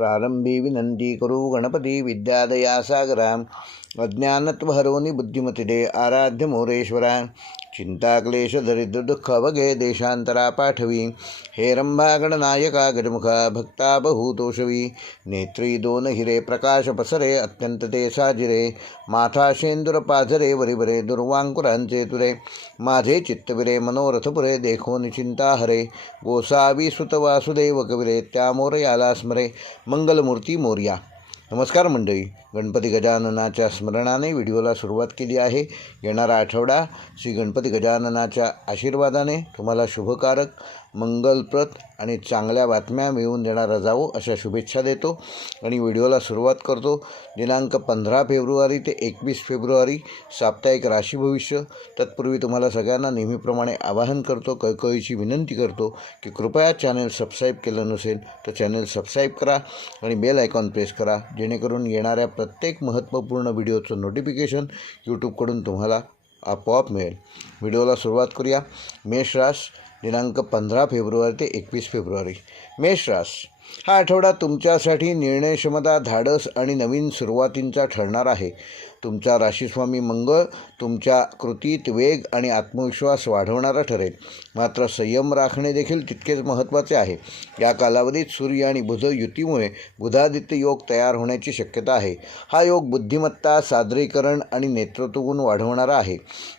प्रारंभी विनंती करू गणपती विद्यादया सागरा अज्ञानत्वहरोनि बुद्धिमतिदे आराध्य मोरेश्वरा चिंता क्लेश दरिद्र दुःख वगे देशांतरा पाठवी हे रंभा गणनायका गजमुखा भक्ता बहुतोषवी नेत्री दोन हिरे प्रकाश पसरे अत्यंत ते साजिरे माथा शेंदुर पाझरे वरिवरे दुर्वांकुरांचे तुरे माझे चित्तविरे मनोरथपुरे देखो निचिंता हरे गोसावी सुत वासुदेव कविरे त्या मोरयाला स्मरे मंगलमूर्ती मोर्या। नमस्कार मंडळी, गणपती गजाननाच्या स्मरणाने व्हिडिओला सुरुवात केली आहे। येणारा आठवडा श्री गणपती गजाननाच्या आशीर्वादाने तुम्हाला शुभकारक, मंगलप्रद आणि चांगल्या बातम्या मिळवून देणारा जावो अशा शुभेच्छा देतो आणि व्हिडिओला सुरुवात करतो। दिनांक 15 फेब्रुवारी ते 21 फेब्रुवारी साप्ताहिक राशी भविष्य। तत्पूर्वी तुम्हाला सगळ्यांना नेहमीप्रमाणे आवाहन करतो, कळकळीची विनंती करतो की कृपया चॅनल सबस्क्राईब केलं नसेल तर चॅनल सबस्क्राईब करा आणि बेल आयकॉन प्रेस करा, जेणेकरून येणाऱ्या प्रत्येक महत्त्वपूर्ण व्हिडिओचं नोटिफिकेशन यूट्यूबकडून तुम्हाला आपोआप मिळेल। व्हिडिओला सुरुवात करूया। मेष रास, दिनांक 15 फेब्रुवारी ते 21 फेब्रुवारी। मेष रास हा आठवडा तुमच्यासाठी निर्णयक्षमता, धाडस आणि नवीन सुरुवातींचा ठरणार आहे। तुमचा राशीस्वामी मंगळ तुमच्या कृतीत वेग आणि आत्मविश्वास वाढवणारा ठरेल, मात्र संयम राखणे देखील तितकेच महत्त्वाचे आहे। या कालावधीत सूर्य आणि बुध युतीमुळे बुधादित्य योग तयार होण्याची शक्यता आहे। हा योग बुद्धिमत्ता, सादरीकरण आणि नेतृत्वगुण वाढवणारा आहे।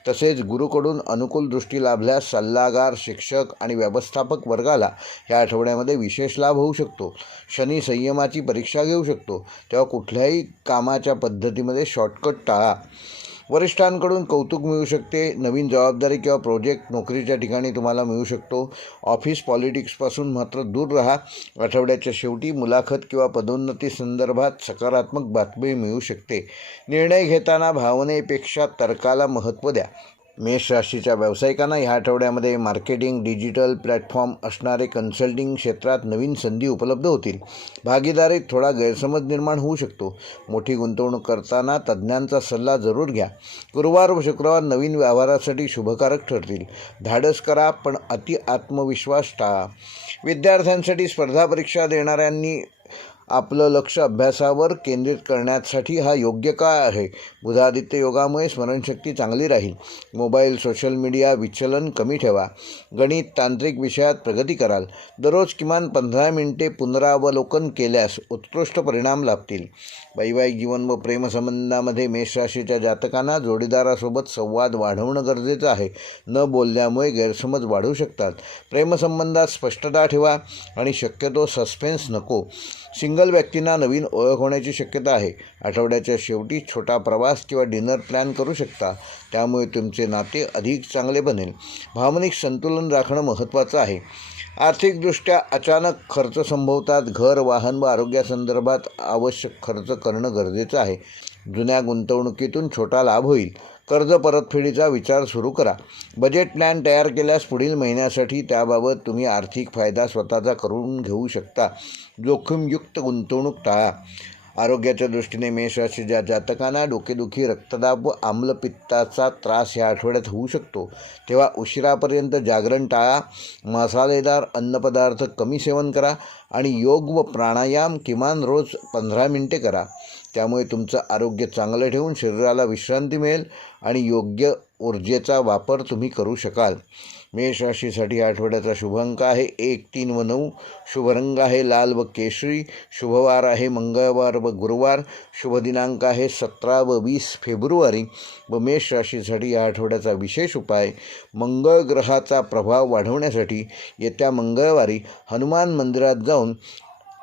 तसेच गुरुकडून अनुकूल दृष्टी लाभल्यास सल्लागार, शिक्षक आणि व्यवस्थापक वर्गाला या आठवड्यामध्ये विशेष लाभ होऊ शकतो। शनी संयमाची परीक्षा घेऊ शकतो, तेव्हा कुठल्याही कामाच्या पद्धतीमध्ये शॉर्टकट टाळा। वरिष्ठांकडून कौतुक मिळू शकते। नवीन जबाबदारी किंवा प्रोजेक्ट नोकरीच्या ठिकाणी तुम्हाला मिळू शकतो। ऑफिस पॉलिटिक्सपासून मात्र दूर राहा। आठवड्याच्या शेवटी मुलाखत किंवा पदोन्नती संदर्भात सकारात्मक बातमी मिळू शकते। निर्णय घेताना भावनेपेक्षा तर्काला महत्त्व द्या। मेष राशीच्या व्यावसायिकांना ह्या आठवड्यामध्ये मार्केटिंग, डिजिटल प्लॅटफॉर्म असणारे कन्सल्टिंग क्षेत्रात नवीन संधी उपलब्ध होतील। भागीदारीत थोडा गैरसमज निर्माण होऊ शकतो। मोठी गुंतवणूक करताना तज्ज्ञांचा सल्ला जरूर घ्या। गुरुवार व शुक्रवार नवीन व्यवहारासाठी शुभकारक ठरतील। धाडस करा पण अति आत्मविश्वास टाळा। विद्यार्थ्यांसाठी स्पर्धा परीक्षा देणाऱ्यांनी आपलं लक्ष अभ्यासावर केंद्रित करण्यासाठी हा योग्य काळ आहे। बुधादित्य योगामुळे स्मरणशक्ती चांगली राहील। मोबाईल, सोशल मीडिया विचलन कमी ठेवा। गणित, तांत्रिक विषयात प्रगती कराल। दररोज किमान 15 मिनिटे पुनरावलोकन केल्यास उत्कृष्ट परिणाम लाभतील। वैवाहिक जीवन व प्रेमसंबंधामध्ये मेष राशीच्या जातकांना जोडीदारासोबत संवाद वाढवणं गरजेचं आहे। न बोलल्यामुळे गैरसमज वाढू शकतात। प्रेमसंबंधात स्पष्टता ठेवा आणि शक्यतो सस्पेन्स नको। सिंगल व्यक्तींना नवीन ओळख होण्याची शक्यता आहे। आठवड्याच्या शेवटी छोटा प्रवास किंवा डिनर प्लॅन करू शकता, त्यामुळे तुमचे नाते अधिक चांगले बनेल। भावनिक संतुलन राखणं महत्त्वाचं आहे। आर्थिकदृष्ट्या अचानक खर्च संभवतात। घर, वाहन व आरोग्यासंदर्भात आवश्यक खर्च करणं गरजेचं आहे। जुन्या गुंतवणुकीतून छोटा लाभ होईल। कर्ज परतफेडीचा विचार सुरू करा। बजेट प्लॅन तयार केल्यास पुढील महिन्यासाठी त्याबाबत तुम्ही आर्थिक फायदा स्वतःचा करून घेऊ शकता। जोखीमयुक्त गुंतवणूक टाळा। आरोग्याच्या दृष्टीने मेष राशीच्या जातकांना डोकेदुखी, रक्तदाब व आम्लपित्ताचा त्रास या आठवड्यात होऊ शकतो, तेव्हा उशिरापर्यंत जागरण टाळा। मसालेदार अन्नपदार्थ कमी सेवन करा आणि योग व प्राणायाम किमान रोज 15 मिनिटे करा। त्यामुळे तुमचं आरोग्य चांगलं ठेवून शरीराला विश्रांती मिळेल आणि योग्य ऊर्जेचा वापर तुम्ही करू शकाल। मेष राशीसाठी आठवड्याचा शुभ अंक आहे 1, 3 व 9। शुभ रंग आहे लाल व केशरी। शुभवार आहे मंगळवार व गुरुवार। शुभ दिनांक आहे 17 व 20 फेब्रुवारी। व मेष राशीसाठी या आठवड्याचा विशेष उपाय, मंगळ ग्रहाचा प्रभाव वाढवण्यासाठी येत्या मंगळवारी हनुमान मंदिरात जाऊन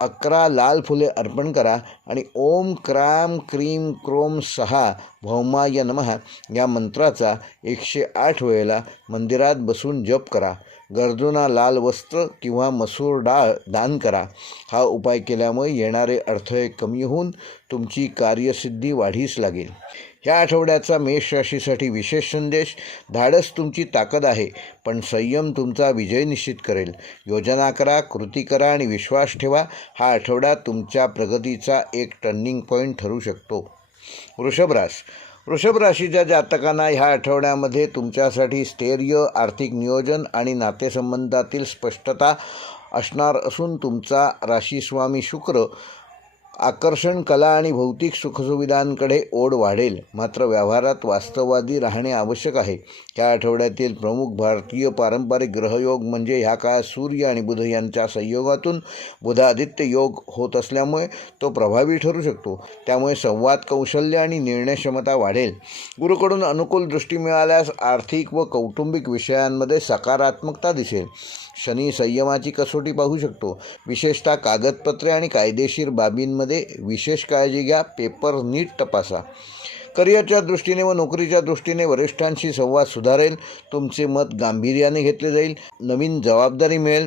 11 लाल फुले अर्पण करा आणि ओम क्राम क्रीम क्रोम 6 भौमाय नमः या मंत्राचा 108 वेळेला मंदिरात बसून जप करा। गरजूंना लाल वस्त्र किंवा मसूर डाळ दान करा। हा उपाय केल्यामुळे येणारे अडथळे कमी होऊन तुमची कार्यसिद्धी वाढीस लागेल। ह्या आठवड्याचा मेष राशीसाठी विशेष संदेश, धाडस तुमची ताकद आहे, पण संयम तुमचा विजय निश्चित करेल। योजना करा, कृती करा आणि विश्वास ठेवा। हा आठवडा तुमच्या प्रगतीचा एक टर्निंग पॉईंट ठरू शकतो। वृषभ राशीच्या जातकांना ह्या आठवड्यामध्ये तुमच्यासाठी स्थैर्य, आर्थिक नियोजन आणि नातेसंबंधातील स्पष्टता असणार असून तुमचा राशीस्वामी शुक्र आकर्षण, कला आणि भौतिक सुखसुविधांकडे ओढ वाढेल. मात्र व्यवहारात वास्तववादी राहणे आवश्यक आहे. या आठवड्यातील प्रमुख भारतीय पारंपरिक ग्रहयोग म्हणजे ह्या काळात सूर्य आणि बुध यांच्या संयोगातून बुधादित्य योग होत असल्यामुळे तो प्रभावी ठरू शकतो. त्यामुळे संवाद कौशल्य आणि निर्णय क्षमता वाढेल. गुरुकडून अनुकूल दृष्टी मिळाल्यास आर्थिक व कौटुंबिक विषयांमध्ये सकारात्मकता दिसेल. शनी संयमाची कसोटी पाहू शकतो. विशेषतः कागदपत्रे आणि कायदेशीर बाबींमध्ये विशेष काळजी घ्या. पेपर नीट तपासा. करिअरच्या दृष्टीने व नोकरीच्या दृष्टीने वरिष्ठांशी संवाद सुधारेल. तुमचे मत गांभीर्याने घेतले जाईल. नवीन जबाबदारी मिळेल.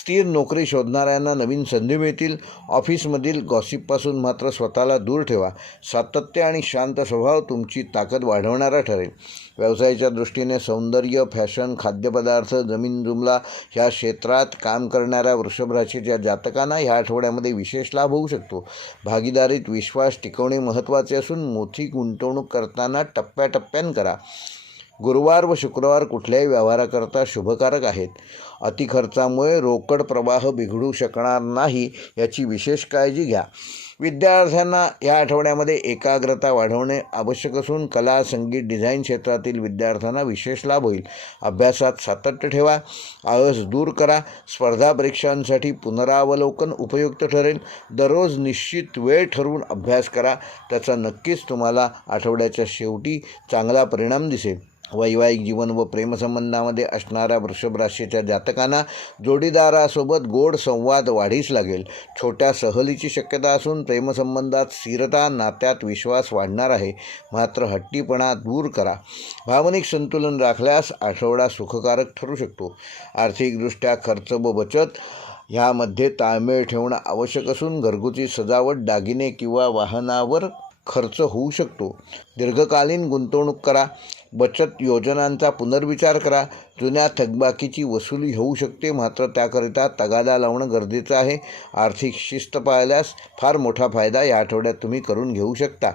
स्थिर नोकरी शोधणाऱ्यांना नवीन संधी मिळतील. ऑफिसमधील गॉसिपपासून मात्र स्वतःला दूर ठेवा. सातत्य आणि शांत स्वभाव तुमची ताकद वाढवणारा ठरेल. व्यवसायाच्या दृष्टीने सौंदर्य, फॅशन, खाद्यपदार्थ, जमीन जुमला ह्या क्षेत्रात काम करणाऱ्या वृषभ राशीच्या जातकांना ह्या आठवड्यामध्ये विशेष लाभ होऊ शकतो. भागीदारीत विश्वास टिकवणे महत्त्वाचे असून मोठी गुंतवणूक करताना टप्प्याटप्प्याने करा. गुरुवार व शुक्रवार कुठल्याही व्यवहाराकरता शुभकारक आहेत. अतिखर्चामुळे रोकड प्रवाह बिघडू शकणार नाही याची विशेष काळजी घ्या. विद्यार्थ्यांना या आठवड्यामध्ये एकाग्रता वाढवणे आवश्यक असून कला, संगीत, डिझाईन क्षेत्रातील विद्यार्थ्यांना विशेष लाभ होईल. अभ्यासात सातत्य ठेवा. आळस दूर करा. स्पर्धा परीक्षांसाठी पुनरावलोकन उपयुक्त ठरेल. दररोज निश्चित वेळ ठरवून अभ्यास करा. त्याचा नक्कीच तुम्हाला आठवड्याच्या शेवटी चांगला परिणाम दिसेल. वैवाहिक जीवन व प्रेमसंबंधामध्ये असणाऱ्या वृषभ राशीच्या जातकांना जोडीदारासोबत गोड संवाद वाढीस लागेल. छोट्या सहलीची शक्यता असून प्रेमसंबंधात स्थिरता, नात्यात विश्वास वाढणार आहे. मात्र हट्टीपणा दूर करा. भावनिक संतुलन राखल्यास आठवडा सुखकारक ठरू शकतो. आर्थिकदृष्ट्या खर्च व बचत ह्यामध्ये ताळमेळ ठेवणं आवश्यक असून घरगुती सजावट, दागिने किंवा वाहनावर खर्च होऊ शकतो. दीर्घकालीन गुंतवणूक करा. बचत योजनांचा पुनर्विचार करा. जुन्या थकबाकीची वसुली होऊ शकते, मात्र त्याकरिता तगादा लावणं गरजेचं आहे. आर्थिक शिस्त पाळल्यास फार मोठा फायदा या आठवड्यात तुम्ही करून घेऊ शकता.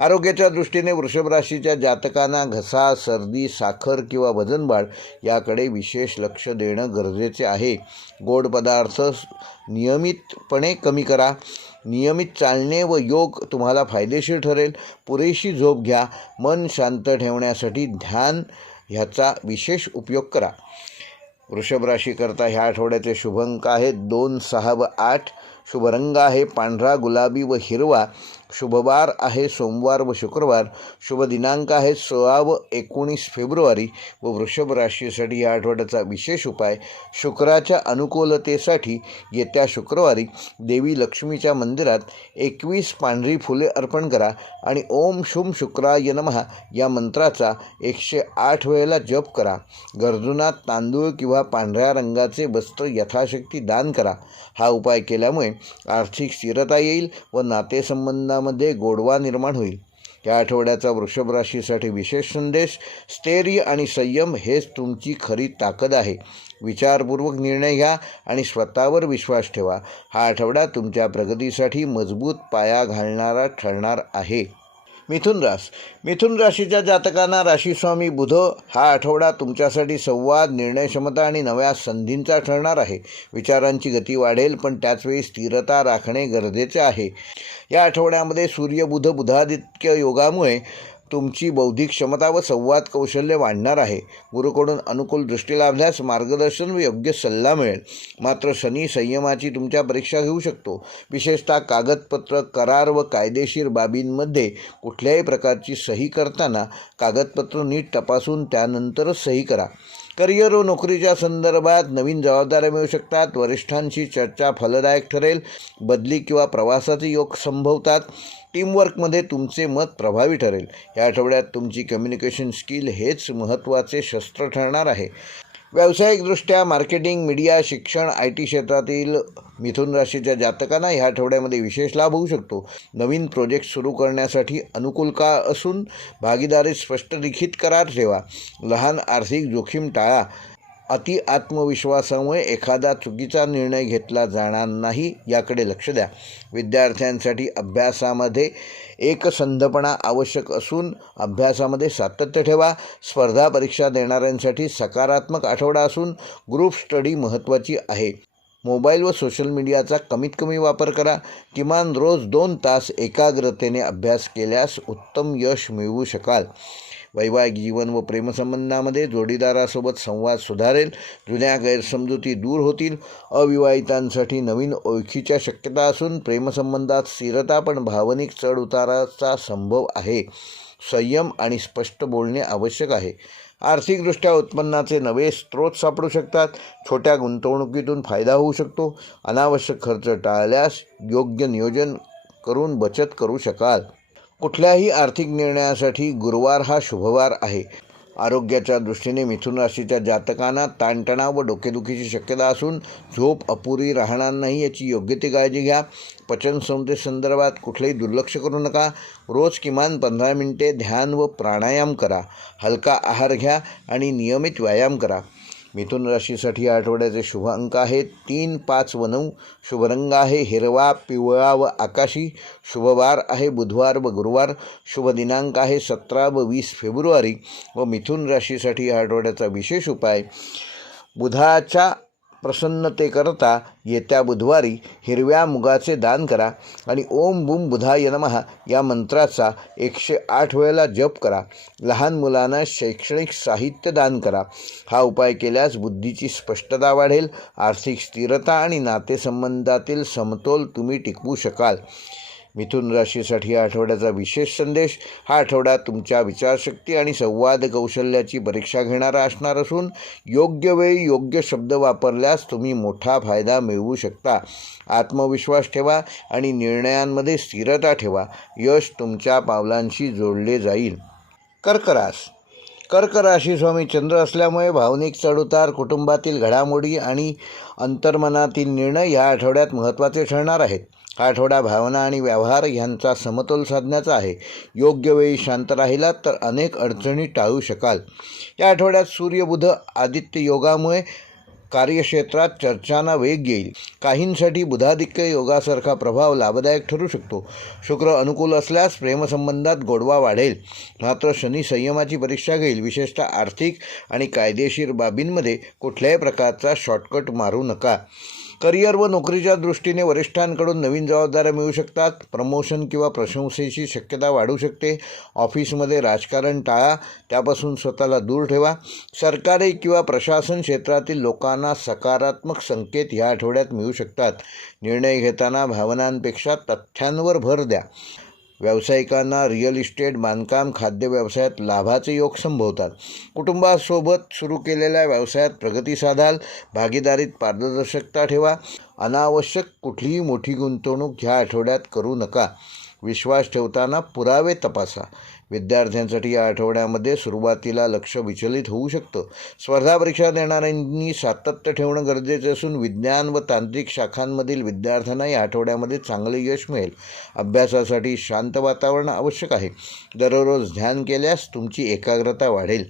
आरोग्याच्या दृष्टीने वृषभ राशीच्या जातकांना घसा, सर्दी, साखर किंवा वजनवाढ याकडे विशेष लक्ष देणं गरजेचे आहे. गोड पदार्थ नियमितपणे कमी करा. नियमित चालणे व योग तुम्हाला फायदेशीर ठरेल. पुरेशी झोप घ्या. मन शांत ठेवण्यासाठी ध्यान ह्याचा विशेष उपयोग करा. वृषभ राशीकरता ह्या आठवड्याचे शुभ अंक आहेत 2, 6 व 8. शुभ रंग आहे पांढरा, गुलाबी व हिरवा. शुभवार आहे सोमवार व शुक्रवार. शुभ दिनांक आहे 16 व 19 फेब्रुवारी. व वृषभ राशीसाठी या आठवड्याचा विशेष उपाय, शुक्राच्या अनुकूलतेसाठी येत्या शुक्रवारी देवी लक्ष्मीच्या मंदिरात 21 पांढरी फुले अर्पण करा आणि ओम शुम शुक्राय नमः या मंत्राचा 108 वेळेला जप करा. गरजूंना तांदूळ किंवा पांढऱ्या रंगाचे वस्त्र यथाशक्ती दान करा. हा उपाय केल्यामुळे आर्थिक स्थिरता येईल व नातेसंबंधामध्ये गोडवा निर्माण होईल. या आठवड्याचा वृषभ राशीसाठी विशेष संदेश, स्थैर्य आणि संयम हेच तुमची खरी ताकद आहे. विचारपूर्वक निर्णय घ्या आणि स्वतःवर विश्वास ठेवा. हा आठवडा तुमच्या प्रगतीसाठी मजबूत पाया घालणारा ठरणार आहे. मिथुन राशीच्या जातकांना राशीस्वामी बुध हा आठवडा तुमच्यासाठी संवाद, निर्णयक्षमता आणि नव्या संधींचा ठरणार आहे. विचारांची गती वाढेल, पण त्याचवेळी स्थिरता राखणे गरजेचे आहे. या आठवड्यामध्ये सूर्य-बुध बुधादित्य योगामुळे तुमची बौद्धिक क्षमता व संवाद कौशल्य वाढणार आहे. गुरुकडून अनुकूल दृष्टी लाभल्यास मार्गदर्शन व योग्य सल्ला मिळेल. मात्र शनी संयमाची तुमच्या परीक्षा घेऊ शकतो. विशेषतः कागदपत्र, करार व कायदेशीर बाबींमध्ये कुठल्याही प्रकारची सही करताना कागदपत्र नीट तपासून त्यानंतरच सही करा. करिअर व नोकरीच्या संदर्भात नवीन जबाबदाऱ्या मिळू शकतात. वरिष्ठांशी चर्चा फलदायक ठरेल. बदली किंवा प्रवासाचे योग संभवतात. टीमवर्कमध्ये तुमचे मत प्रभावी ठरेल. या आठवड्यात तुमची कम्युनिकेशन स्किल हेच महत्त्वाचे शस्त्र ठरणार आहे. व्यावसायिकदृष्ट्या मार्केटिंग, मीडिया, शिक्षण, IT क्षेत्रातील मिथुन राशीच्या जातकांना ह्या आठवड्यामध्ये विशेष लाभ होऊ शकतो. नवीन प्रोजेक्ट सुरू करण्यासाठी अनुकूल काळ असून भागीदारीत स्पष्ट लिखित करार ठेवा. लहान आर्थिक जोखीम टाळा. अति आत्मविश्वासामुळे एखादा चुकीचा निर्णय घेतला जाणार नाही याकडे लक्ष द्या. विद्यार्थ्यांसाठी अभ्यासामध्ये एकसंधपणा आवश्यक असून अभ्यासामध्ये सातत्य ठेवा. स्पर्धा परीक्षा देणाऱ्यांसाठी सकारात्मक आठवडा असून ग्रुप स्टडी महत्त्वाची आहे. मोबाईल व सोशल मीडियाचा कमीत कमी वापर करा. किमान रोज 2 तास एकाग्रतेने अभ्यास केल्यास उत्तम यश मिळवू शकाल. वैवाहिक जीवन व प्रेमसंबंधामध्ये जोडीदारासोबत संवाद सुधारेल. जुन्या गैरसमजुती दूर होतील. अविवाहितांसाठी नवीन ओळखीच्या शक्यता असून प्रेमसंबंधात स्थिरता पण भावनिक चढउताराचा संभव आहे. संयम आणि स्पष्ट बोलणे आवश्यक आहे. आर्थिकदृष्ट्या उत्पन्नाचे नवे स्रोत सापडू शकतात. छोट्या गुंतवणुकीतून फायदा होऊ शकतो. अनावश्यक खर्च टाळल्यास योग्य नियोजन करून बचत करू शकाल. कुठल्याही आर्थिक निर्णयासाठी गुरुवार हा शुभवार आहे. आरोग्याच्या दृष्टीने मिथुन राशीच्या जातकांना ताणतणाव व डोकेदुखीची शक्यता असून झोप अपुरी राहणार नाही याची योग्य ती काळजी घ्या. पचनसंस्थेसंदर्भात कुठलेही दुर्लक्ष करू नका. रोज किमान 15 मिनिटे ध्यान व प्राणायाम करा. हलका आहार घ्या आणि नियमित व्यायाम करा. मिथुन राशीसाठी आठवड्याचे शुभ अंक आहेत 3, 5 व 9. शुभ रंग आहे हिरवा, पिवळा व आकाशी. शुभवार आहे बुधवार व गुरुवार. शुभ दिनांक आहे 17 व 20 फेब्रुवारी. व मिथुन राशीसाठी आठवड्याचा विशेष उपाय, बुधाच्या प्रसन्नतेकरता येत्या बुधवारी हिरव्या मुगाचे दान करा आणि ओम बुम बुधाय नमः या मंत्राचा 108 वेळेला जप करा. लहान मुलांना शैक्षणिक साहित्य दान करा. हा उपाय केल्यास बुद्धीची स्पष्टता वाढेल. आर्थिक स्थिरता आणि नातेसंबंधातील समतोल तुम्ही टिकवू शकाल. मिथुन राशीसाठी आठवड्याचा विशेष संदेश, हा आठवडा तुमच्या विचारशक्ती आणि संवाद कौशल्याची परीक्षा घेणारा असणार असून योग्य वेळी योग्य शब्द वापरल्यास तुम्ही मोठा फायदा मिळवू शकता. आत्मविश्वास ठेवा आणि निर्णयांमध्ये स्थिरता ठेवा. यश तुमच्या पावलांशी जोडले जाईल. कर्क राशी स्वामी चंद्र असल्यामुळे भावनिक चढउतार, कुटुंबातील घडामोडी आणि अंतर्मनातील निर्णय या आठवड्यात महत्त्वाचे ठरणार आहेत. हा आठवडा भावना आणि व्यवहार यांचा समतोल साधण्याचा आहे. योग्य वेळी शांत राहिलात तर अनेक अडचणी टाळू शकाल. या आठवड्यात सूर्य बुध आदित्य योगामुळे कार्यक्षेत्रात चर्चांना वेग येईल. काहींसाठी बुधादित्य योगासारखा प्रभाव लाभदायक ठरू शकतो. शुक्र अनुकूल असल्यास प्रेमसंबंधात गोडवा वाढेल. मात्र शनी संयमाची परीक्षा घेईल. विशेषतः आर्थिक आणि कायदेशीर बाबींमध्ये कुठल्याही प्रकारचा शॉर्टकट मारू नका. करिअर व नोकरीच्या दृष्टीने वरिष्ठांकडून नवीन जबाबदाऱ्या मिळू शकतात. प्रमोशन किंवा प्रशंसेची शक्यता वाढू शकते. ऑफिसमध्ये राजकारण टाळा, त्यापासून स्वतःला दूर ठेवा. सरकारी किंवा प्रशासन क्षेत्रातील लोकांना सकारात्मक संकेत या आठवड्यात मिळू शकतात. निर्णय घेताना भावनांपेक्षा तथ्यांवर भर द्या. व्यावसायिकांना रिअल इस्टेट, बांधकाम, खाद्य व्यवसायात लाभाचे योग संभवतात. कुटुंबासोबत सुरू केलेल्या व्यवसायात प्रगती साधाल. भागीदारीत पारदर्शकता ठेवा. अनावश्यक कुठलीही मोठी गुंतवणूक ह्या आठवड्यात करू नका. विश्वास ठेवताना पुरावे तपासा. विद्यार्थ्यांसाठी या आठवड्यामध्ये सुरुवातीला लक्ष विचलित होऊ शकतं. स्पर्धा परीक्षा देणाऱ्यांनी सातत्य ठेवणं गरजेचे असून विज्ञान व तांत्रिक शाखांमधील विद्यार्थ्यांना या आठवड्यामध्ये चांगले यश मिळेल. अभ्यासासाठी शांत वातावरण आवश्यक आहे. दररोज ध्यान केल्यास तुमची एकाग्रता वाढेल.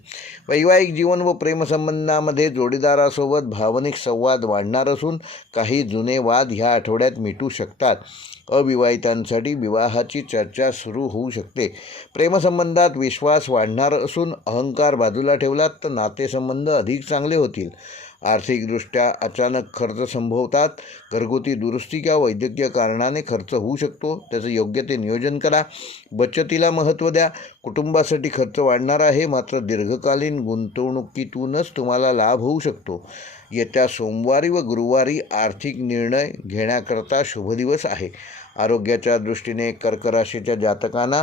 वैवाहिक जीवन व प्रेमसंबंधामध्ये जोडीदारासोबत भावनिक संवाद वाढणार असून काही जुने वाद ह्या आठवड्यात मिटू शकतात. अविवाहितांसाठी विवाहाची चर्चा सुरू होऊ शकते. प्रेमसंबंधात विश्वास वाढणार असून अहंकार बाजूला ठेवलात तर नातेसंबंध अधिक चांगले होतील. आर्थिकदृष्ट्या अचानक खर्च संभवतात. घरगुती दुरुस्ती किंवा वैद्यकीय कारणाने खर्च होऊ शकतो. त्याचं योग्य ते नियोजन करा. बचतीला महत्त्व द्या. कुटुंबासाठी खर्च वाढणार आहे, मात्र दीर्घकालीन गुंतवणुकीतूनच तुम्हाला लाभ होऊ शकतो. येत्या सोमवारी व गुरुवारी आर्थिक निर्णय घेण्याकरता शुभ दिवस आहे. आरोग्याच्या दृष्टीने कर्क राशीच्या जातकांना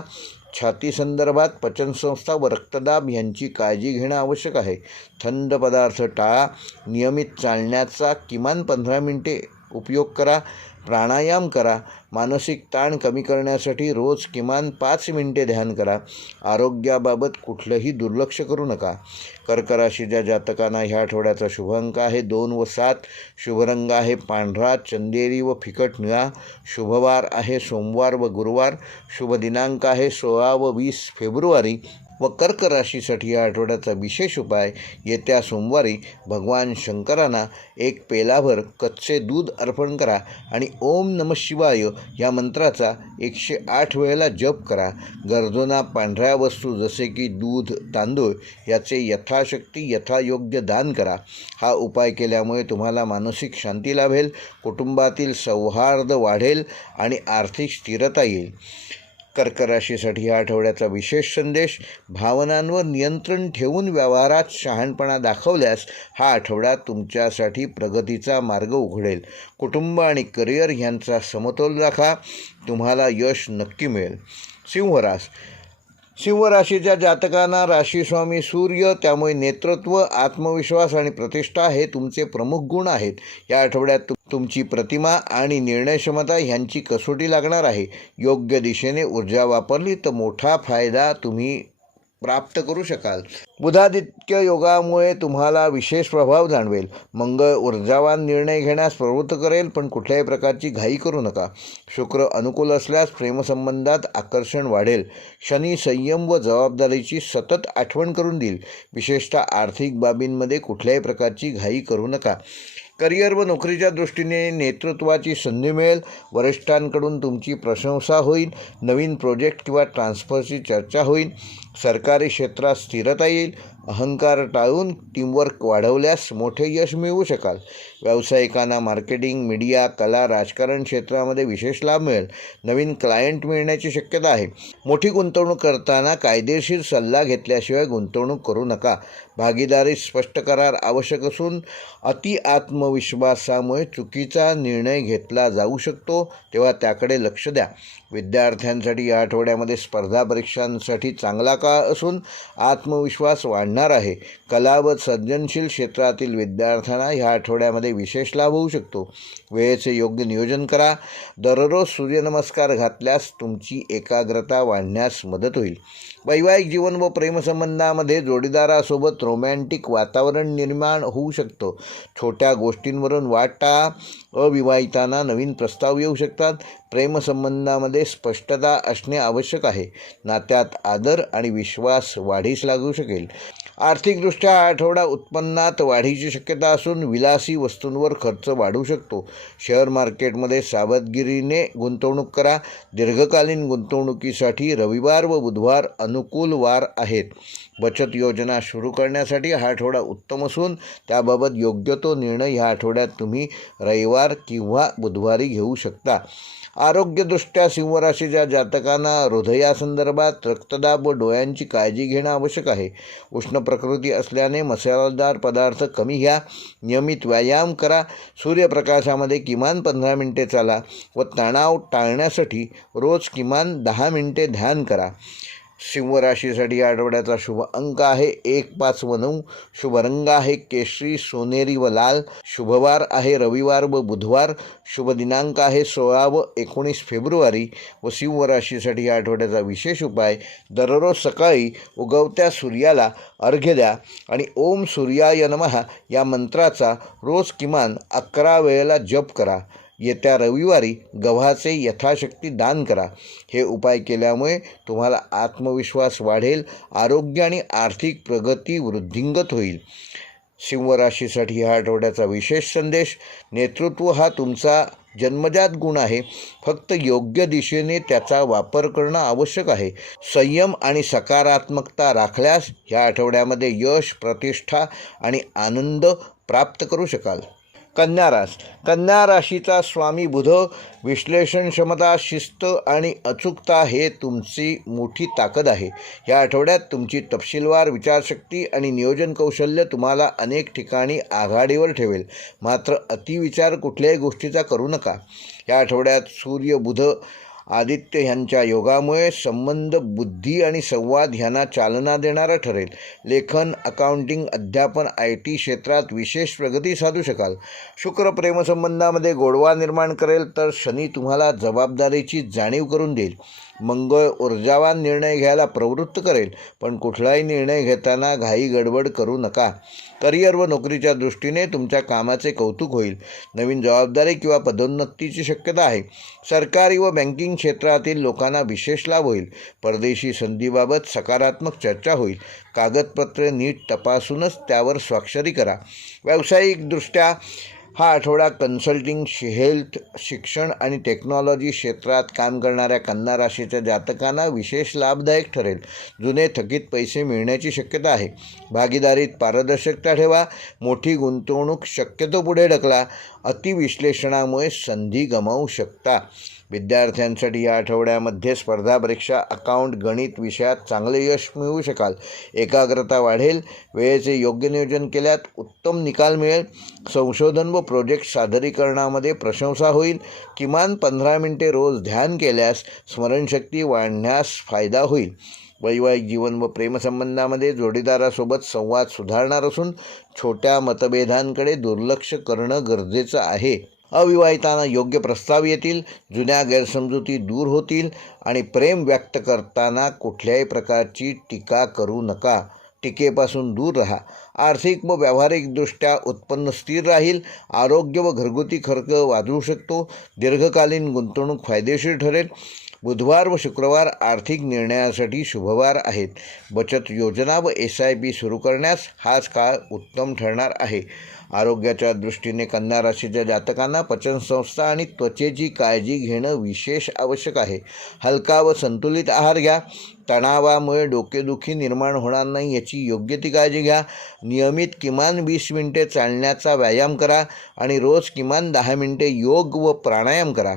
छातीसंदर्भात पचनसंस्था व रक्तदाब यांची काळजी घेणं आवश्यक आहे. थंड पदार्थ टाळा. नियमित चालण्याचा किमान 15 मिनिटे उपयोग करा. प्राणायाम करा. मानसिक ताण कमी करण्यासाठी रोज किमान 5 मिनिटे ध्यान करा. आरोग्याबाबत कुठलंही दुर्लक्ष करू नका. कर्क राशीच्या जातकांना ह्या आठवड्याचा शुभ अंक आहे 2 व 7. शुभ रंग आहे पांढरा, चंदेरी व फिकट निळा. शुभवार आहे सोमवार व गुरुवार. शुभ दिनांक आहे 16 व 20 फेब्रुवारी. व कर्क राशीसाठी या आठवड्याचा विशेष उपाय, येत्या सोमवारी भगवान शंकरांना एक पेलाभर कच्चे दूध अर्पण करा आणि ओम नमः शिवाय या मंत्राचा 108 वेळेला जप करा. गरजूंना पांढऱ्या वस्तू जसे की दूध, तांदूळ याचे यथाशक्ती यथायोग्य दान करा. हा उपाय केल्यामुळे तुम्हाला मानसिक शांती लाभेल, कुटुंबातील सौहार्द वाढेल आणि आर्थिक स्थिरता येईल. कर्क राशीसाठी या आठवड्याचा विशेष संदेश, भावनांवर नियंत्रण ठेवून व्यवहारात शहाणपणा दाखवल्यास हा आठवडा तुमच्यासाठी प्रगतीचा मार्ग उघडेल. कुटुंब आणि करिअर यांचा समतोल राखा, तुम्हाला यश नक्की मिळेल. सिंह राशीच्या जातकांना राशीस्वामी सूर्य, त्यामुळे नेतृत्व, आत्मविश्वास आणि प्रतिष्ठा हे तुमचे प्रमुख गुण आहेत. या आठवड्यात तुमची प्रतिमा आणि निर्णयक्षमता ह्यांची कसोटी लागणार आहे. योग्य दिशेने ऊर्जा वापरली तर मोठा फायदा तुम्ही प्राप्त करू शकाल. बुधादित्य योगामुळे तुम्हाला विशेष प्रभाव जाणवेल. मंगळ ऊर्जावान निर्णय घेण्यास प्रवृत्त करेल, पण कुठल्याही प्रकारची घाई करू नका. शुक्र अनुकूल असल्यास प्रेमसंबंधात आकर्षण वाढेल. शनी संयम व जबाबदारीची सतत आठवण करून देईल. विशेषतः आर्थिक बाबींमध्ये कुठल्याही प्रकारची घाई करू नका. करिअर व नोकरीच्या दृष्टीने नेतृत्वाची संधी मिळेल. वरिष्ठांकडून तुमची प्रशंसा होईल. नवीन प्रोजेक्ट किंवा ट्रान्सफरची चर्चा होईल. सरकारी क्षेत्रात स्थिरता येईल. अहंकार टाळून टीमवर्क वाढवल्यास मोठे यश मिळवू शकाल. व्यावसायिकांना मार्केटिंग, मीडिया, कला, राजकारण क्षेत्रामध्ये विशेष लाभ मिळेल. नवीन क्लायंट मिळण्याची शक्यता आहे. मोठी गुंतवणूक करताना कायदेशीर सल्ला घेतल्याशिवाय गुंतवणूक करू नका. भागीदारी स्पष्ट करार आवश्यक असून अति आत्मविश्वासामुळे चुकीचा निर्णय घेतला जाऊ शकतो, तेव्हा त्याकडे लक्ष द्या. विद्यार्थ्यांसाठी या आठवड्यामध्ये स्पर्धा परीक्षांसाठी चांगला काळ असून आत्मविश्वास वाढणार आहे. कला व सर्जनशील क्षेत्रातील विद्यार्थ्यांना ह्या आठवड्यामध्ये विशेष लाभ होऊ शकतो. वेळेचे योग्य नियोजन करा. दररोज सूर्यनमस्कार घातल्यास तुमची एकाग्रता वाढण्यास मदत होईल. वैवाहिक जीवन व प्रेमसंबंधामध्ये जोडीदारासोबत रोमॅन्टिक वातावरण निर्माण होऊ शकतो. छोट्या गोष्टींवरून वाद टाळा. अविवाहितांना नवीन प्रस्ताव येऊ शकतात. प्रेमसंबंधामध्ये स्पष्टता असणे आवश्यक आहे. नात्यात आदर आणि विश्वास वाढीस लागू शकेल. आर्थिकदृष्ट्या हा आठवडा उत्पन्नात वाढीची शक्यता असून विलासी वस्तूंवर खर्च वाढू शकतो. शेअर मार्केटमध्ये सावधगिरीने गुंतवणूक करा. दीर्घकालीन गुंतवणुकीसाठी रविवार व बुधवार अनुकूल वार आहेत. बचत योजना सुरू करण्यासाठी हा आठवडा उत्तम असून त्याबाबत योग्य तो निर्णय ह्या आठवड्यात तुम्ही रविवार किंवा बुधवारी घेऊ शकता. आरोग्यदृष्ट्या सिंह राशीच्या जातकांना हृदयासंदर्भात, रक्तदाब व डोळ्यांची काळजी घेणं आवश्यक आहे. उष्ण प्रकृती असल्याने मसालेदार पदार्थ कमी घ्या. नियमित व्यायाम करा. सूर्यप्रकाशामध्ये किमान 15 मिनिटे चाला व तणाव टाळण्यासाठी रोज किमान 10 मिनिटे ध्यान करा. सिंह राशीसाठी या आठवड्याचा शुभ अंक आहे 1, 5 व 9. शुभ रंग आहे केशरी, सोनेरी व लाल. शुभवार आहे रविवार व बुधवार. शुभ दिनांक आहे 16 व 19 फेब्रुवारी. व सिंह राशीसाठी या आठवड्याचा विशेष उपाय, दररोज सकाळी उगवत्या सूर्याला अर्घ्य द्या आणि ओम सूर्याय नमः या मंत्राचा रोज किमान 11 वेळेला जप करा. येत्या रविवारी गव्हाचे यथाशक्ती दान करा. हे उपाय केल्यामुळे तुम्हाला आत्मविश्वास वाढेल. आरोग्य आणि आर्थिक प्रगती वृद्धिंगत होईल. सिंह राशीसाठी ह्या आठवड्याचा विशेष संदेश, नेतृत्व हा तुमचा जन्मजात गुण आहे. फक्त योग्य दिशेने त्याचा वापर करणं आवश्यक आहे. संयम आणि सकारात्मकता राखल्यास ह्या आठवड्यामध्ये यश, प्रतिष्ठा आणि आनंद प्राप्त करू शकाल. कन्या राशीचा स्वामी बुध, विश्लेषण क्षमता, शिस्त आणि अचूकता हे तुमची मोठी ताकद आहे. या आठवड्यात तुमची तपशीलवार विचारशक्ती आणि नियोजन कौशल्य तुम्हाला अनेक ठिकाणी आघाडीवर ठेवेल. मात्र अतिविचार कुठल्याही गोष्टीचा करू नका. या आठवड्यात सूर्य, बुध, आदित्य ह्यांच्या योगामुळे संबंध, बुद्धी आणि संवाद ह्यांना चालना देणारा ठरेल. लेखन, अकाउंटिंग, अध्यापन, IT क्षेत्रात विशेष प्रगती साधू शकाल. शुक्र प्रेमसंबंधामध्ये गोडवा निर्माण करेल, तर शनी तुम्हाला जबाबदारीची जाणीव करून देईल. मंगळ ऊर्जावान निर्णय घ्यायला प्रवृत्त करेल, पण कुठलाही निर्णय घेताना घाई गडबड करू नका. करिअर व नोकरीच्या दृष्टीने तुमच्या कामाचे कौतुक होईल. नवीन जबाबदारी किंवा पदोन्नतीची शक्यता आहे. सरकारी व बँकिंग क्षेत्रातील लोकांना विशेष लाभ होईल. परदेशी संधीबाबत सकारात्मक चर्चा होईल. कागदपत्रे नीट तपासूनच त्यावर स्वाक्षरी करा. व्यावसायिकदृष्ट्या हा आठवडा कन्सल्टिंग, हेल्थ, शिक्षण आणि टेक्नॉलॉजी क्षेत्रात काम करणाऱ्या कन्या राशीच्या जातकांना विशेष लाभदायक ठरेल. जुने थकीत पैसे मिळण्याची शक्यता आहे. भागीदारीत पारदर्शकता ठेवा. मोठी गुंतवणूक शक्यतो पुढे ढकला. अतिविश्लेषणामुळे संधी गमावू शकता. विद्यार्थ्यांसाठी या आठवड्यामध्ये स्पर्धा परीक्षा, अकाउंट, गणित विषयात चांगले यश मिळवू शकाल. एकाग्रता वाढेल. वेळेचे योग्य नियोजन केल्यास उत्तम निकाल मिळेल. संशोधन व प्रोजेक्ट सादरीकरणामध्ये प्रशंसा होईल. किमान 15 मिनिटे रोज ध्यान केल्यास स्मरणशक्ती वाढण्यास फायदा होईल. वैवाहिक जीवन व प्रेमसंबंधामध्ये जोडीदारासोबत संवाद सुधारणार असून छोट्या मतभेदांकडे दुर्लक्ष करणं गरजेचं आहे. अविवाहितांना योग्य प्रस्ताव येतील. जुन्या गैरसमजुती दूर होतील आणि प्रेम व्यक्त करताना कुठल्याही प्रकारची टीका करू नका. टीकेपासून दूर राहा. आर्थिक व व्यावहारिकदृष्ट्या उत्पन्न स्थिर राहील. आरोग्य व घरगुती खर्च वाढू शकतो. दीर्घकालीन गुंतवणूक फायदेशीर ठरेल. बुधवार व शुक्रवार आर्थिक निर्णयासाठी शुभवार आहेत. बचत योजना व SIP सुरू करण्यास हाच काळ उत्तम ठरणार आहे. आरोग्याच्या दृष्टीने कन्या राशीच्या जातकांना पचनसंस्था आणि त्वचेची काळजी घेणं विशेष आवश्यक आहे. हलका व संतुलित आहार घ्या. तणावामुळे डोकेदुखी निर्माण होणार नाही याची योग्य ती काळजी घ्या. नियमित किमान 20 मिनिटे चालण्याचा व्यायाम करा आणि रोज किमान 10 मिनिटे योग व प्राणायाम करा.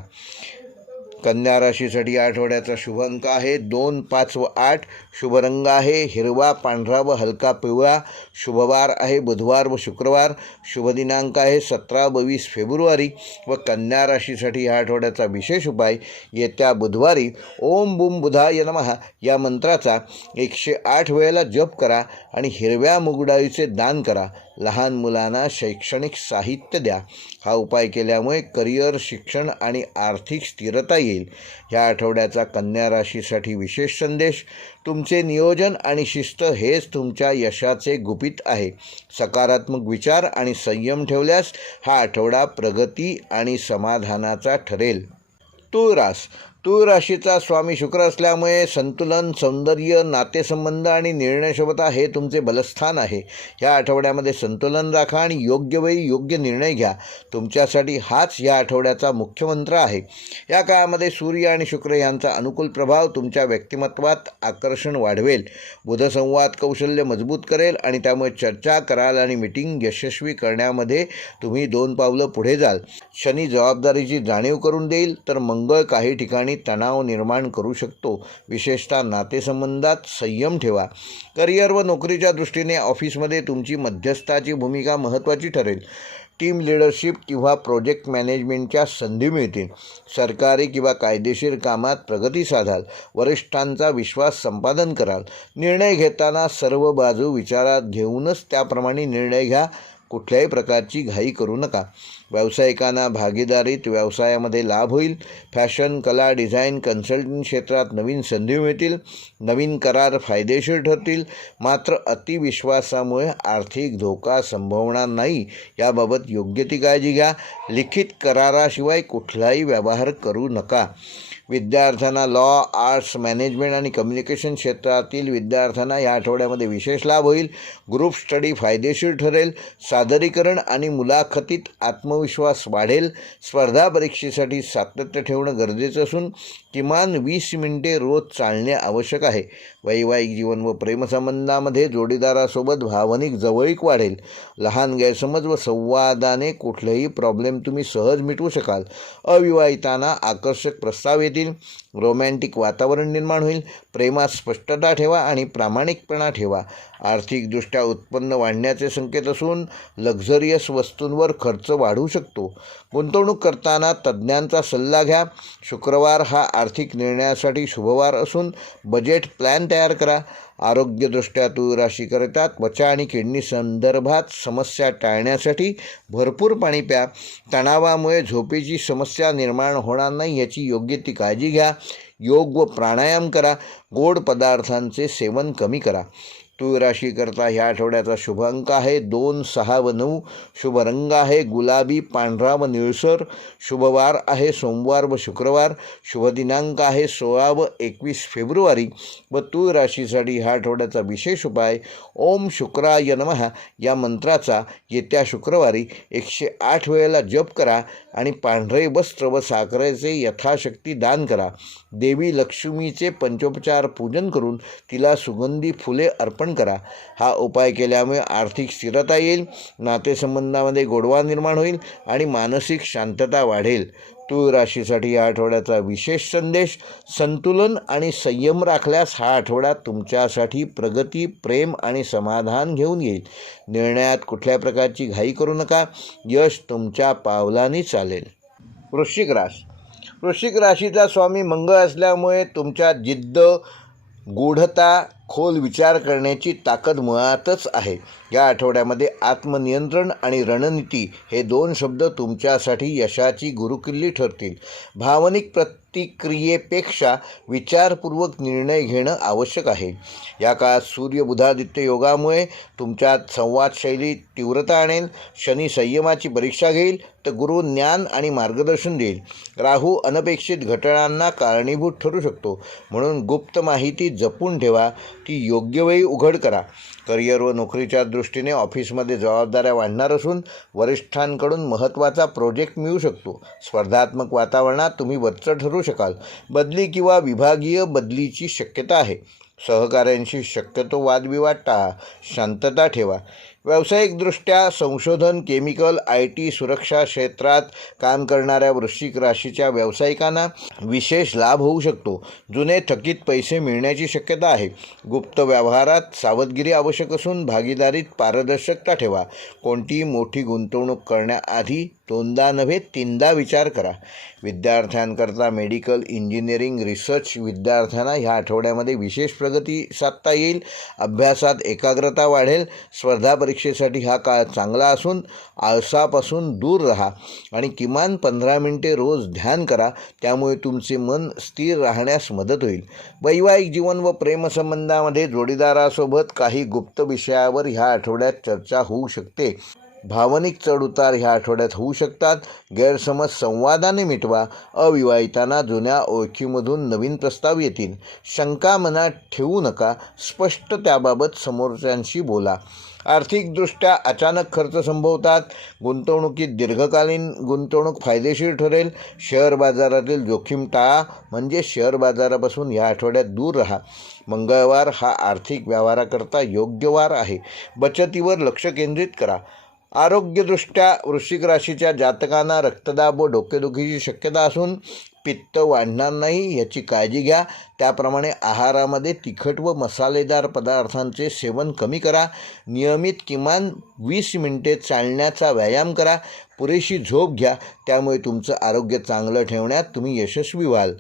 कन्या राशीसाठी या आठवड्याचा शुभ अंक आहे 2, 5 व 8. शुभ रंग आहे हिरवा, पांढरा व हलका पिवळा. शुभवार आहे बुधवार व शुक्रवार. शुभ दिनांक आहे 17 व 20 फेब्रुवारी. व कन्या राशीसाठी या आठवड्याचा विशेष उपाय येत्या बुधवारी ओम बुम बुधाय नमः या मंत्राचा 108 वेळेला जप करा आणि हिरव्या मुगडाळीचे दान करा. लहान मुलांना शैक्षणिक साहित्य द्या. हा उपाय केल्यामुळे करिअर, शिक्षण आणि आर्थिक स्थिरता येईल. या आठवड्याचा कन्या राशीसाठी विशेष संदेश: तुमचे नियोजन आणि शिस्त हेच तुमच्या यशाचे गुपित आहे. सकारात्मक विचार आणि संयम ठेवल्यास हा आठवडा प्रगती आणि समाधानाचा ठरेल. तूळ राशीचा स्वामी शुक्र असल्यामुळे संतुलन, सौंदर्य, नातेसंबंध आणि निर्णयक्षमता हे तुमचे बलस्थान आहे. या आठवड्यामध्ये संतुलन राखा आणि योग्य वेळी योग्य निर्णय घ्या. तुमच्यासाठी हाच या आठवड्याचा मुख्य मंत्र आहे. या काळामध्ये सूर्य आणि शुक्र यांचा अनुकूल प्रभाव तुमच्या व्यक्तिमत्वात आकर्षण वाढवेल. बुधसंवाद कौशल्य मजबूत करेल आणि त्यामुळे चर्चा कराल आणि मीटिंग यशस्वी करण्यामध्ये तुम्ही 2 पावलं पुढे जाल. शनी जबाबदारीची जाणीव करून देईल, तर मंगळ काही ठिकाणी तणाव निर्माण करू शकतो. विशेषतः नातेसंबंधात संयम ठेवा. करिअर व नोकरीच्या दृष्टीने ऑफिसमध्ये तुमची मध्यस्थाची भूमिका महत्त्वाची ठरेल. टीम लिडरशिप किंवा प्रोजेक्ट मॅनेजमेंटच्या संधी मिळतील. सरकारी किंवा कायदेशीर कामात प्रगती साधाल. वरिष्ठांचा विश्वास संपादन कराल. निर्णय घेताना सर्व बाजू विचारात घेऊनच त्याप्रमाणे निर्णय घ्या. कुठल्याही प्रकारची घाई करू नका. व्यावसायिकांना भागीदारीत व्यवसायामध्ये लाभ होईल. फॅशन, कला, डिझाईन, कन्सल्टिंग क्षेत्रात नवीन संधी मिळतील. नवीन करार फायदेशीर ठरतील. मात्र अतिविश्वासामुळे आर्थिक धोका संभवणार नाही, याबाबत योग्य ती काळजी घ्या. लिखित कराराशिवाय कुठलाही व्यवहार करू नका. विद्यार्थ्यांना लॉ, आर्ट्स, मॅनेजमेंट आणि कम्युनिकेशन क्षेत्रातील विद्यार्थ्यांना या आठवड्यामध्ये विशेष लाभ होईल. ग्रुप स्टडी फायदेशीर ठरेल. सादरीकरण आणि मुलाखतीत आत्मविश्वास वाढेल. स्पर्धा परीक्षेसाठी सातत्य ठेवणं गरजेचं असून किमान 20 मिनिटे रोज चालणे आवश्यक आहे. वैवाहिक जीवन व प्रेमसंबंधामध्ये जोडीदारासोबत भावनिक जवळीक वाढेल. लहान गैरसमज व संवादाने कुठलेही प्रॉब्लेम तुम्ही सहज मिटवू शकाल. अविवाहितांना आकर्षक प्रस्ताव येतील. रोमॅन्टिक वातावरण निर्माण होईल. प्रेमात स्पष्टता ठेवा आणि प्रामाणिकपणा ठेवा. आर्थिकदृष्ट्या उत्पन्न वाढण्याचे संकेत असून लक्झरियस वस्तूंवर खर्च वाढू शकतो. गुंतवणूक करताना तज्ज्ञांचा सल्ला घ्या. शुक्रवार हा आर्थिक निर्णयासाठी शुभवार असून बजेट प्लॅन तयार करा. आरोग्यदृष्ट्या तूळ राशीकरिता त्वचा आणि किडनी संदर्भात समस्या टाळण्यासाठी भरपूर पाणी प्या. तणावामुळे झोपेची समस्या निर्माण होणार नाही याची योग्य ती काळजी घ्या. योग व प्राणायाम करा. गोड पदार्थांचे सेवन कमी करा. तूळ राशीकरता ह्या आठवड्याचा शुभ अंक आहे 2, 6 व 9. शुभ रंग आहे गुलाबी, पांढरा व निळसर. शुभवार आहे सोमवार व शुक्रवार. शुभ दिनांक आहे 16 व 21 फेब्रुवारी. व तूळ राशीसाठी ह्या आठवड्याचा विशेष उपाय ओम शुक्राय नमः या मंत्राचा येत्या शुक्रवारी 108 वेळेला जप करा आणि पांढरे वस्त्र व साखरेचे यथाशक्ती दान करा. देवी लक्ष्मीचे पंचोपचार पूजन करून तिला सुगंधी फुले अर्पण करा. हा उपाय केल्यामुळे आर्थिक स्थिरता येईल, नातेसंबंधामध्ये गोडवा निर्माण होईल आणि मानसिक शांतता वाढेल. तूळ राशीसाठी या आठवड्याचा विशेष संदेश संतुलन आणि संयम राखल्यास हा आठवडा तुमच्यासाठी प्रगती, प्रेम आणि समाधान घेऊन येईल. निर्णयात कुठल्या प्रकारची घाई करू नका. यश तुमच्या पावलांनी चालेल. वृश्चिक राशी. वृश्चिक राशीचा स्वामी मंगळ असल्यामुळे तुमच्या जिद्द, गूढता, खोल विचार करण्याची ताकद मुळातच आहे. या आठवड्यामध्ये आत्मनियंत्रण आणि रणनीती हे 2 शब्द तुमच्यासाठी यशाची गुरुकिल्ली ठरतील. भावनिक प्रतिक्रियेपेक्षा विचारपूर्वक निर्णय घेणं आवश्यक आहे. या काळात सूर्य बुधादित्य योगामुळे तुमच्यात संवादशैली तीव्रता आणेल. शनी संयमाची परीक्षा घेईल तर गुरु ज्ञान आणि मार्गदर्शन देईल. राहू अनपेक्षित घटनांना कारणीभूत ठरू शकतो, म्हणून गुप्त माहिती जपून ठेवा, ती योग्य वेळी उघड करा. करिअर व नोकरीच्या दृष्टीने ऑफिसमध्ये जबाबदाऱ्या वाढणार असून वरिष्ठांकडून महत्त्वाचा प्रोजेक्ट मिळू शकतो. स्पर्धात्मक वातावरणात तुम्ही वरचढ ठरू शकाल. बदली किंवा विभागीय बदलीची शक्यता आहे. सहकाऱ्यांशी शक्यतो वादविवाद टाळा, शांतता ठेवा. व्यावसायिकदृष्ट्या संशोधन, केमिकल, IT, सुरक्षा क्षेत्रात काम करणाऱ्या वृश्चिक राशीच्या व्यावसायिकांना विशेष लाभ होऊ शकतो. जुने थकीत पैसे मिळण्याची शक्यता आहे. गुप्त व्यवहारात सावधगिरी आवश्यक असून भागीदारीत पारदर्शकता ठेवा. कोणतीही मोठी गुंतवणूक करण्याआधी 2दा नव्हे 3दा विचार करा. विद्यार्थ्यांकरता मेडिकल, इंजिनिअरिंग, रिसर्च विद्यार्थ्यांना ह्या आठवड्यामध्ये विशेष प्रगती साधता येईल. अभ्यासात एकाग्रता वाढेल. स्पर्धा परीक्षेसाठी हा काळ चांगला असून आळसापासून दूर राहा आणि किमान 15 मिनिटे रोज ध्यान करा. त्यामुळे तुमचे मन स्थिर राहण्यास मदत होईल. वैवाहिक जीवन व प्रेमसंबंधामध्ये जोडीदारासोबत काही गुप्त विषयावर ह्या आठवड्यात चर्चा होऊ शकते. भावनिक चढउतार ह्या आठवड्यात होऊ शकतात. गैरसमज संवादाने मिटवा. अविवाहितांना जुन्या ओळखीमधून नवीन प्रस्ताव येतील. शंका मनात ठेवू नका. स्पष्ट त्याबाबत समोरच्यांशी बोला. आर्थिकदृष्ट्या अचानक खर्च संभवतात. गुंतवणुकीत दीर्घकालीन गुंतवणूक फायदेशीर ठरेल. शेअर बाजारातील जोखीम टाळा, म्हणजे शेअर बाजारापासून या आठवड्यात दूर राहा. मंगळवार हा आर्थिक व्यवहाराकरता योग्य वार आहे. बचतीवर लक्ष केंद्रित करा. आरोग्यदृष्ट्या वृश्चिक राशीच्या जातकांना रक्तदाब व डोकेदुखीची शक्यता असून पित्त वाढणार नाही याची काळजी घ्या. त्याप्रमाणे आहारामध्ये तिखट व मसालेदार पदार्थांचे सेवन कमी करा. नियमित किमान 20 मिनिटे चालण्याचा व्यायाम करा. पुरेशी झोप घ्या. त्यामुळे तुमचं आरोग्य चांगलं ठेवण्यात तुम्ही यशस्वी व्हाल.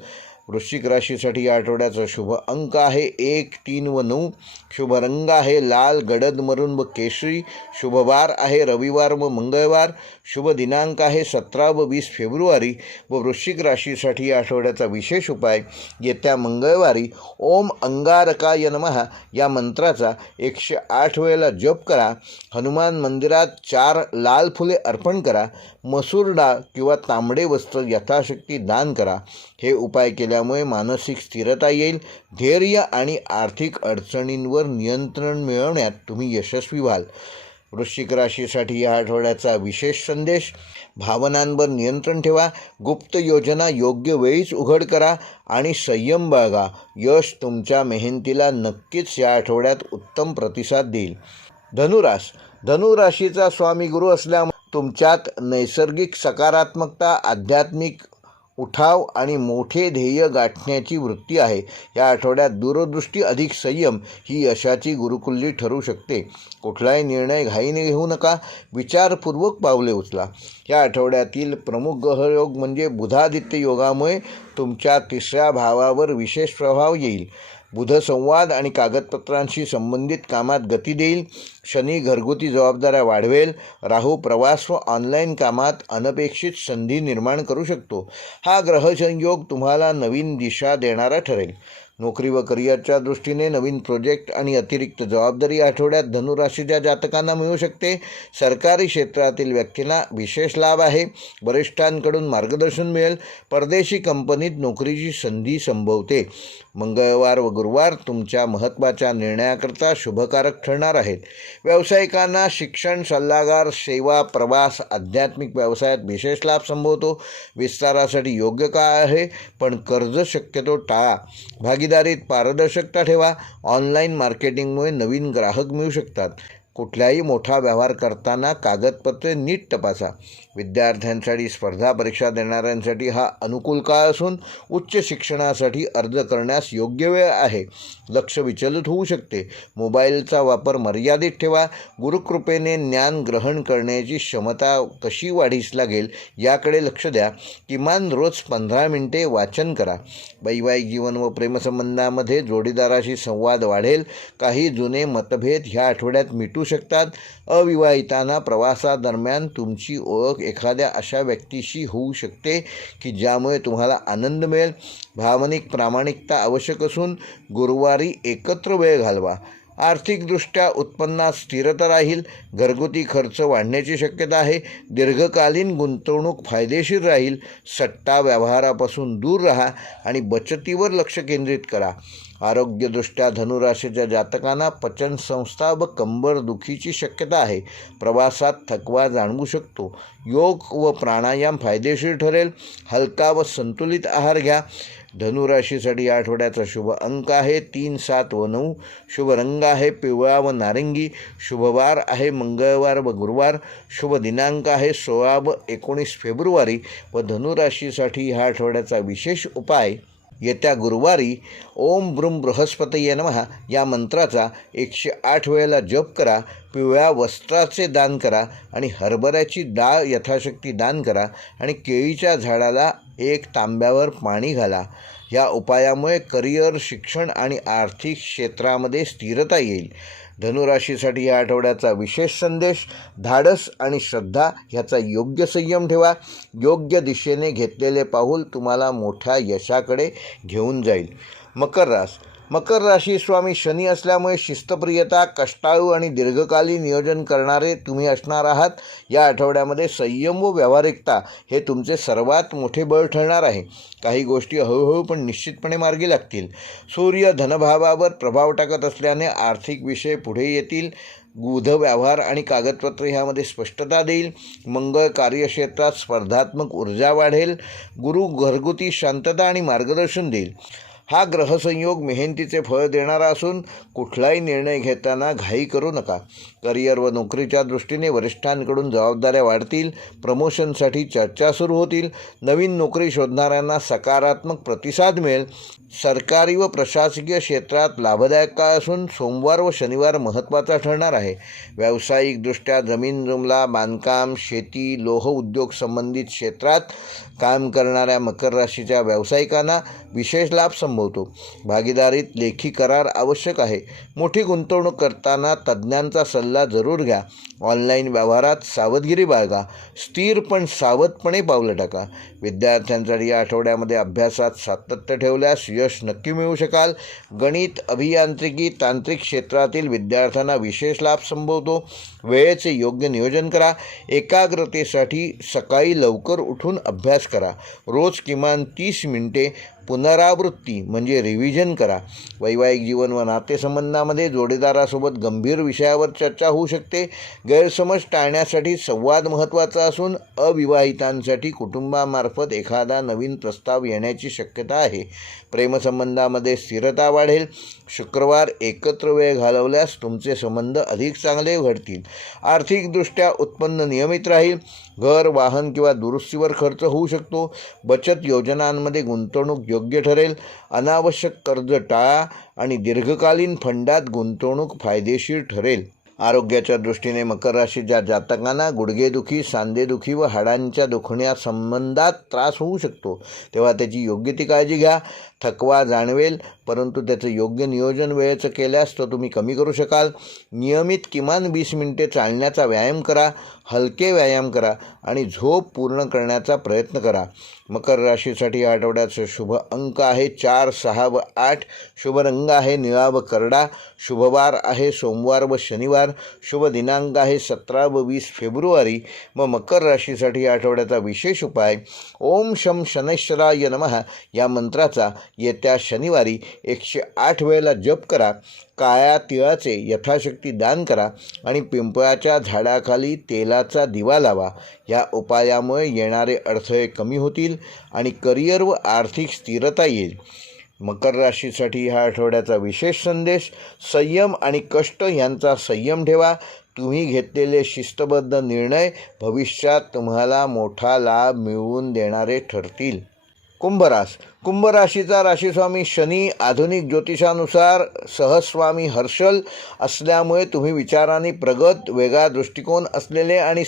वृश्चिक राशीसाठी या आठवड्याचा शुभ अंक आहे 1, 3 व 9. शुभ रंग आहे लाल, गडद मरून व केशरी. शुभवार आहे रविवार व मंगळवार. शुभ दिनांक आहे 17 व 20 फेब्रुवारी. व वृश्चिक राशीसाठी या आठवड्याचा विशेष उपाय येत्या मंगळवारी ओम अंगारकाय नमः या मंत्राचा 108 वेळेला जप करा. हनुमान मंदिरात 4 लाल फुले अर्पण करा. मसूर डाळ किंवा तांबडे वस्त्र यथाशक्ती दान करा. हे उपाय केल्यामुळे मानसिक स्थिरता येईल. धैर्य आणि आर्थिक अडचणींवर नियंत्रण मिळवण्यात तुम्ही यशस्वी व्हाल. वृश्चिक राशीसाठी या आठवड्याचा विशेष संदेश भावनांवर नियंत्रण ठेवा. गुप्त योजना योग्य वेळीच उघड करा आणि संयम बाळगा. यश तुमच्या मेहनतीला नक्कीच या आठवड्यात उत्तम प्रतिसाद देईल. धनुराशीचा स्वामी गुरु असल्यामुळे तुमच्यात नैसर्गिक सकारात्मकता, आध्यात्मिक उठाव आणि मोठे ध्येय गाठण्याची वृत्ती आहे. या आठवड्यात दूरदृष्टी अधिक संयम ही यशाची गुरुकुल्ली ठरू शकते. कुठलाही निर्णय घाईने घेऊ नका. विचारपूर्वक पावले उचला. या आठवड्यातील प्रमुख ग्रहयोग म्हणजे बुधादित्य योगामुळे तुमच्या 3ऱ्या भावावर विशेष प्रभाव येईल. बुध संवाद आणि कागदपत्रांशी संबंधित कामात गती देईल. शनी घरगुती जबाबदाऱ्या वाढवेल. राहू प्रवास व ऑनलाईन कामात अनपेक्षित संधी निर्माण करू शकतो. हा ग्रहसंयोग तुम्हाला नवीन दिशा देणारा ठरेल. नोकरी व करिअरच्या दृष्टीने नवीन प्रोजेक्ट आणि अतिरिक्त जबाबदारी आठवड्यात धनुराशीच्या जातकांना मिळू शकते. सरकारी क्षेत्रातील व्यक्तींना विशेष लाभ आहे. वरिष्ठांकडून मार्गदर्शन मिळेल. परदेशी कंपनीत नोकरीची संधी संभवते. मंगळवार व गुरुवार तुमच्या महत्त्वाच्या निर्णयाकरता शुभकारक ठरणार आहेत. व्यावसायिकांना शिक्षण, सल्लागार, सेवा, प्रवास, आध्यात्मिक व्यवसायात विशेष लाभ संभवतो. विस्तारासाठी योग्य काळ आहे, पण कर्ज शक्यतो टाळा. भागीदारीत पारदर्शकता ठेवा. ऑनलाईन मार्केटिंगमुळे नवीन ग्राहक मिळू शकतात. कुठलाही मोठा व्यवहार करताना कागदपत्रे नीट तपासा. विद्यार्थ्यांसाठी, स्पर्धा परीक्षा देणाऱ्यांसाठी हा अनुकूल काळ असून उच्च शिक्षणासाठी अर्ज करण्यास योग्य वेळ आहे. लक्ष विचलित होऊ शकते. मोबाईलचा वापर मर्यादित ठेवा. गुरुकृपेने ज्ञान ग्रहण करण्याची क्षमता कशी वाढीस लागेल याकडे लक्ष द्या. किमान रोज 15 मिनिटे वाचन करा. वैवाहिक जीवन व प्रेमसंबंधामध्ये जोडीदाराशी संवाद वाढेल. काही जुने मतभेद ह्या आठवड्यात मिटू शकतात. अविवाहितांना प्रवासादरम्यान तुमची ओळख एखाद्या अशा व्यक्तीशी होऊ शकते की ज्यामुळे तुम्हाला आनंद मिळेल. भावनिक प्रामाणिकता आवश्यक असून गुरुवारी एकत्र वेळ घालवा. आर्थिकदृष्ट्या उत्पन्नात स्थिरता राहील. घरगुती खर्च वाढण्याची शक्यता आहे. दीर्घकालीन गुंतवणूक फायदेशीर राहील. सट्टा व्यवहारापासून दूर राहा आणि बचतीवर लक्ष केंद्रित करा. आरोग्यदृष्ट्या धनुराशीच्या जातकांना पचनसंस्था व कंबर दुखीची शक्यता आहे. प्रवासात थकवा जाणवू शकतो. योग व प्राणायाम फायदेशीर ठरेल. हलका व संतुलित आहार घ्या. धनुराशीसाठी या आठवड्याचा शुभ अंक आहे 3, 7 व 9. शुभ रंग आहे पिवळा व नारंगी. शुभवार आहे मंगळवार व गुरुवार. शुभ दिनांक आहे 16 व 19 फेब्रुवारी. व धनुराशीसाठी ह्या आठवड्याचा विशेष उपाय येत्या गुरुवारी ओम ब्रूम बृहस्पतये नमः या मंत्राचा 108 वेळेला जप करा. पिवळ्या वस्त्राचे दान करा आणि हरभऱ्याची डाळ यथाशक्ती दान करा आणि केळीच्या झाडाला 1 तांब्यावर पाणी घाला. या उपायामुळे करिअर, शिक्षण आणि आर्थिक क्षेत्रामध्ये स्थिरता येईल. धनुराशीसाठी या आठवड्याचा विशेष संदेश: धाडस आणि श्रद्धा ह्याचा योग्य संयम ठेवा. योग्य दिशेने घेतलेले पाऊल तुम्हाला मोठ्या यशाकडे घेऊन जाईल. मकर राशी स्वामी शनी असल्यामुळे शिस्तप्रियता, कष्टाळू आणि दीर्घकालीन नियोजन करणारे तुम्ही असणार आहात. या आठवड्यामध्ये संयम व व्यावहारिकता हे तुमचे सर्वात मोठे बळ ठरणार आहे. काही गोष्टी हळूहळू पण निश्चितपणे मार्गी लागतील. सूर्य धनभावावर प्रभाव टाकत असल्याने आर्थिक विषय पुढे येतील. गुढ व्यवहार आणि कागदपत्र ह्यामध्ये स्पष्टता देईल. मंगळ कार्यक्षेत्रात स्पर्धात्मक ऊर्जा वाढेल. गुरु घरगुती शांतता आणि मार्गदर्शन देईल. हा ग्रहसंयोग मेहनतीचे फळ देणारा असून कुठलाही निर्णय घेताना घाई करू नका. करिअर व नोकरीच्या दृष्टीने वरिष्ठांकडून जबाबदाऱ्या वाढतील. प्रमोशनसाठी चर्चा सुरू होतील. नवीन नोकरी शोधणाऱ्यांना सकारात्मक प्रतिसाद मिळेल. सरकारी व प्रशासकीय क्षेत्रात लाभदायक काळ असून सोमवार व शनिवार महत्त्वाचा ठरणार आहे. व्यावसायिकदृष्ट्या जमीन जुमला, बांधकाम, शेती, लोह उद्योग संबंधित क्षेत्रात काम करणाऱ्या मकर राशीच्या व्यावसायिकांना विशेष लाभ संभवतो. भागीदारीत लेखी करार आवश्यक आहे. मोठी गुंतवणूक करताना तज्ज्ञांचा सल्ला जरूर घ्या. ऑनलाईन व्यवहारात सावधगिरी बाळगा. स्थिर पण सावधपणे पावलं टाका. विद्यार्थ्यांसाठी या आठवड्यामध्ये अभ्यासात सातत्य ठेवल्यास यश नक्की मिळू शकाल. गणित, अभियांत्रिकी, तांत्रिक क्षेत्रातील विद्यार्थ्यांना विशेष लाभ संभवतो. वेळेचे योग्य नियोजन करा. एकाग्रतेसाठी सकाळी लवकर उठून अभ्यास करा. रोज किमान 30 मिनिटे पुनरावृत्ती म्हणजे रिव्हिजन करा. वैवाहिक जीवन व नातेसंबंधामध्ये जोडीदारासोबत गंभीर विषयावर चर्चा होऊ शकते. गैरसमज टाळण्यासाठी संवाद महत्त्वाचा असून अविवाहितांसाठी कुटुंबामार्फत एखादा नवीन प्रस्ताव येण्याची शक्यता आहे. प्रेमसंबंधामध्ये स्थिरता वाढेल. शुक्रवार एकत्र वेळ घालवल्यास तुमचे संबंध अधिक चांगले घडतील. आर्थिकदृष्ट्या उत्पन्न नियमित राहील. घर, वाहन किंवा दुरुस्तीवर खर्च होऊ शकतो. बचत योजनांमध्ये गुंतवणूक योग्य ठरेल. अनावश्यक कर्ज टाळा आणि दीर्घकालीन फंडात गुंतवणूक फायदेशीर ठरेल. आरोग्याच्या दृष्टीने मकर राशीच्या जातकांना गुडघेदुखी, सांधेदुखी व हाडांच्या दुखण्या संबंधात त्रास होऊ शकतो, तेव्हा त्याची योग्य ती काळजी घ्या. थकवा जाणवेल. परंतु त्याचं योग्य नियोजन वेळेचं केल्यास तो तुम्ही कमी करू शकाल. नियमित किमान 20 मिनिटे चालण्याचा व्यायाम करा, हलके व्यायाम करा आणि झोप पूर्ण करण्याचा प्रयत्न करा. मकर राशीसाठी या आठवड्याचे शुभ अंक आहे 4, 6 व 8. शुभ रंग आहे निळा व करडा. शुभवार आहे सोमवार व शनिवार. शुभ दिनांक आहे 17 व 20 फेब्रुवारी. व मकर राशीसाठी या आठवड्याचा विशेष उपाय ओम शम शनैश्वराय नमः या मंत्राचा येत्या शनिवारी 108 वेळेला जप करा. काळ्या तिळाचे यथाशक्ती दान करा आणि पिंपळाच्या झाडाखाली तेलाचा दिवा लावा. या उपायामुळे येणारे अडथळे कमी होतील आणि करिअर व आर्थिक स्थिरता येईल. मकर राशीसाठी ह्या आठवड्याचा विशेष संदेश संयम आणि कष्ट यांचा संयम ठेवा. तुम्ही घेतलेले शिस्तबद्ध निर्णय भविष्यात तुम्हाला मोठा लाभ मिळवून देणारे ठरतील. कुंभ राशीचा राशीस्वामी शनी आधुनिक ज्योतिषानुसार सहस्वामी हर्षल असल्यामुळे तुम्ही विचारांनी प्रगत, वेगळा दृष्टिकोन असलेले आणि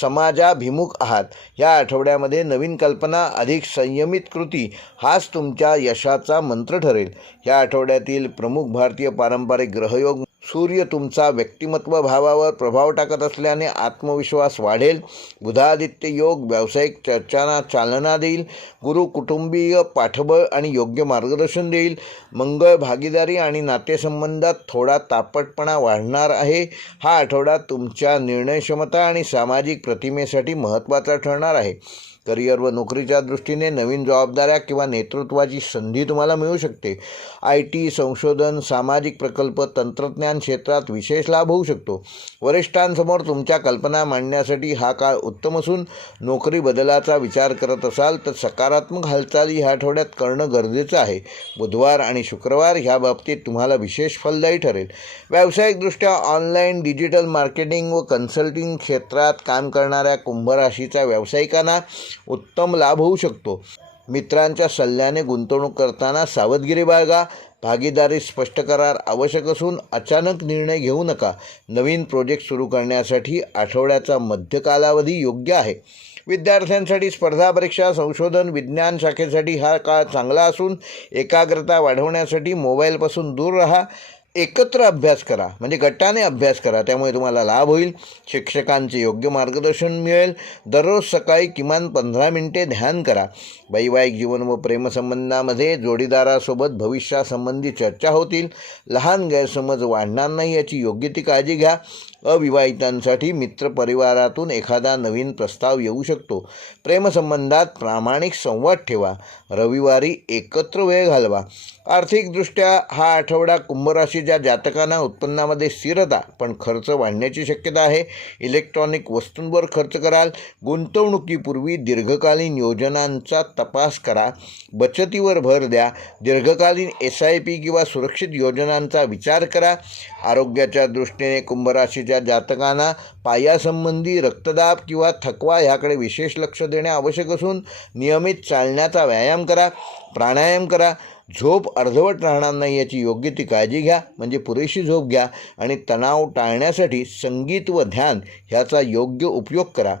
समाजाभिमुख आहात. या आठवड्यामध्ये नवीन कल्पना, अधिक संयमित कृती हाच तुमच्या यशाचा मंत्र ठरेल. या आठवड्यातील प्रमुख भारतीय पारंपरिक ग्रहयोग सूर्य तुमचा व्यक्तिमत्व भावावर प्रभाव टाकत असल्याने आत्मविश्वास वाढेल. बुधादित्य योग व्यावसायिक चर्चांना चालना देईल. गुरु कुटुंबीय पाठबळ आणि योग्य मार्गदर्शन देईल. मंगळ भागीदारी आणि नातेसंबंधात थोडा तापटपणा वाढणार आहे. हा आठवडा तुमच्या निर्णयक्षमता आणि सामाजिक प्रतिमेसाठी महत्त्वाचा ठरणार आहे. करिअर व नोकरीच्या दृष्टीने नवीन जबाबदाऱ्या किंवा नेतृत्वाची संधी तुम्हाला मिळू शकते. IT, संशोधन, सामाजिक प्रकल्प, तंत्रज्ञान क्षेत्रात विशेष लाभ होऊ शकतो. वरिष्ठांसमोर तुमच्या कल्पना मांडण्यासाठी हा काळ उत्तम असून नोकरी बदलाचा विचार करत असाल तर सकारात्मक हालचाली ह्या आठवड्यात करणं गरजेचं आहे. बुधवार आणि शुक्रवार ह्या बाबतीत तुम्हाला विशेष फलदायी ठरेल. व्यावसायिकदृष्ट्या ऑनलाईन, डिजिटल मार्केटिंग व कन्सल्टिंग क्षेत्रात काम करणाऱ्या कुंभ राशीच्या व्यावसायिकांना उत्तम लाभ होऊ शकतो. मित्रांच्या सल्ल्याने गुंतवणूक करताना सावधगिरी बाळगा. भागीदारी स्पष्ट करार आवश्यक असून अचानक निर्णय घेऊ नका. नवीन प्रोजेक्ट सुरू करण्यासाठी आठवड्याचा मध्य कालावधी योग्य आहे. विद्यार्थ्यांसाठी स्पर्धा परीक्षा, संशोधन, विज्ञान शाखेसाठी हा काळ चांगला असून एकाग्रता वाढवण्यासाठी मोबाईलपासून दूर राहा. एकत्र अभ्यास करा, म्हणजे गटाने अभ्यास करा, त्यामुळे तुम्हाला लाभ होईल. शिक्षकांचे योग्य मार्गदर्शन मिळेल. दररोज सकाळी किमान 15 मिनिटे ध्यान करा. वैवाहिक जीवन व प्रेमसंबंधामध्ये जोडीदारासोबत भविष्यासंबंधी चर्चा होतील. लहान गैरसमज वाढणार नाही याची योग्य ती काळजी घ्या. अविवाहितांसाठी मित्रपरिवारातून एखादा नवीन प्रस्ताव येऊ शकतो. प्रेमसंबंधात प्रामाणिक संवाद ठेवा. रविवारी एकत्र वेळ घालवा. आर्थिकदृष्ट्या हा आठवडा कुंभ राशीच्या जातकांना उत्पन्नामध्ये स्थिरता पण खर्च वाढण्याची शक्यता आहे. इलेक्ट्रॉनिक वस्तूंवर खर्च कराल. गुंतवणुकीपूर्वी दीर्घकालीन योजनांचा तपास करा. बचतीवर भर द्या. दीर्घकालीन SIP किंवा सुरक्षित योजनांचा विचार करा. आरोग्याच्या दृष्टीने कुंभ राशीच्या जातकांना पायासंबंधी रक्तदाब किंवा थकवा ह्याकडे विशेष लक्ष देणे आवश्यक असून नियमित चालण्याचा व्यायाम करा, प्राणायाम करा. झोप अर्धवट राहणार नाही याची योग्य ती काळजी घ्या, म्हणजे पुरेशी झोप घ्या आणि तणाव टाळण्यासाठी संगीत व ध्यान ह्याचा योग्य उपयोग करा.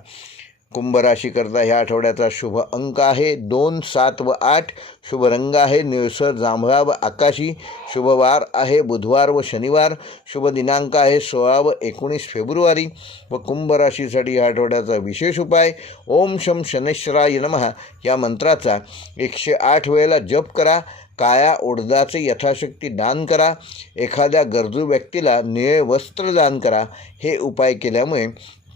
कुंभ राशीकरता ह्या आठवड्याचा शुभ अंक आहे 2, 7 व 8. शुभ रंग आहे निळसर जांभळा व आकाशी. शुभवार आहे बुधवार व शनिवार. शुभ दिनांक आहे 16 व 19 फेब्रुवारी. व कुंभ राशीसाठी ह्या आठवड्याचा विशेष उपाय ओम शम शनैश्वराय नमः या मंत्राचा 108 वेळेला जप करा. काळ्या उडदाचे यथाशक्ती दान करा. एखाद्या गरजू व्यक्तीला निळे वस्त्र दान करा. हे उपाय केल्यामुळे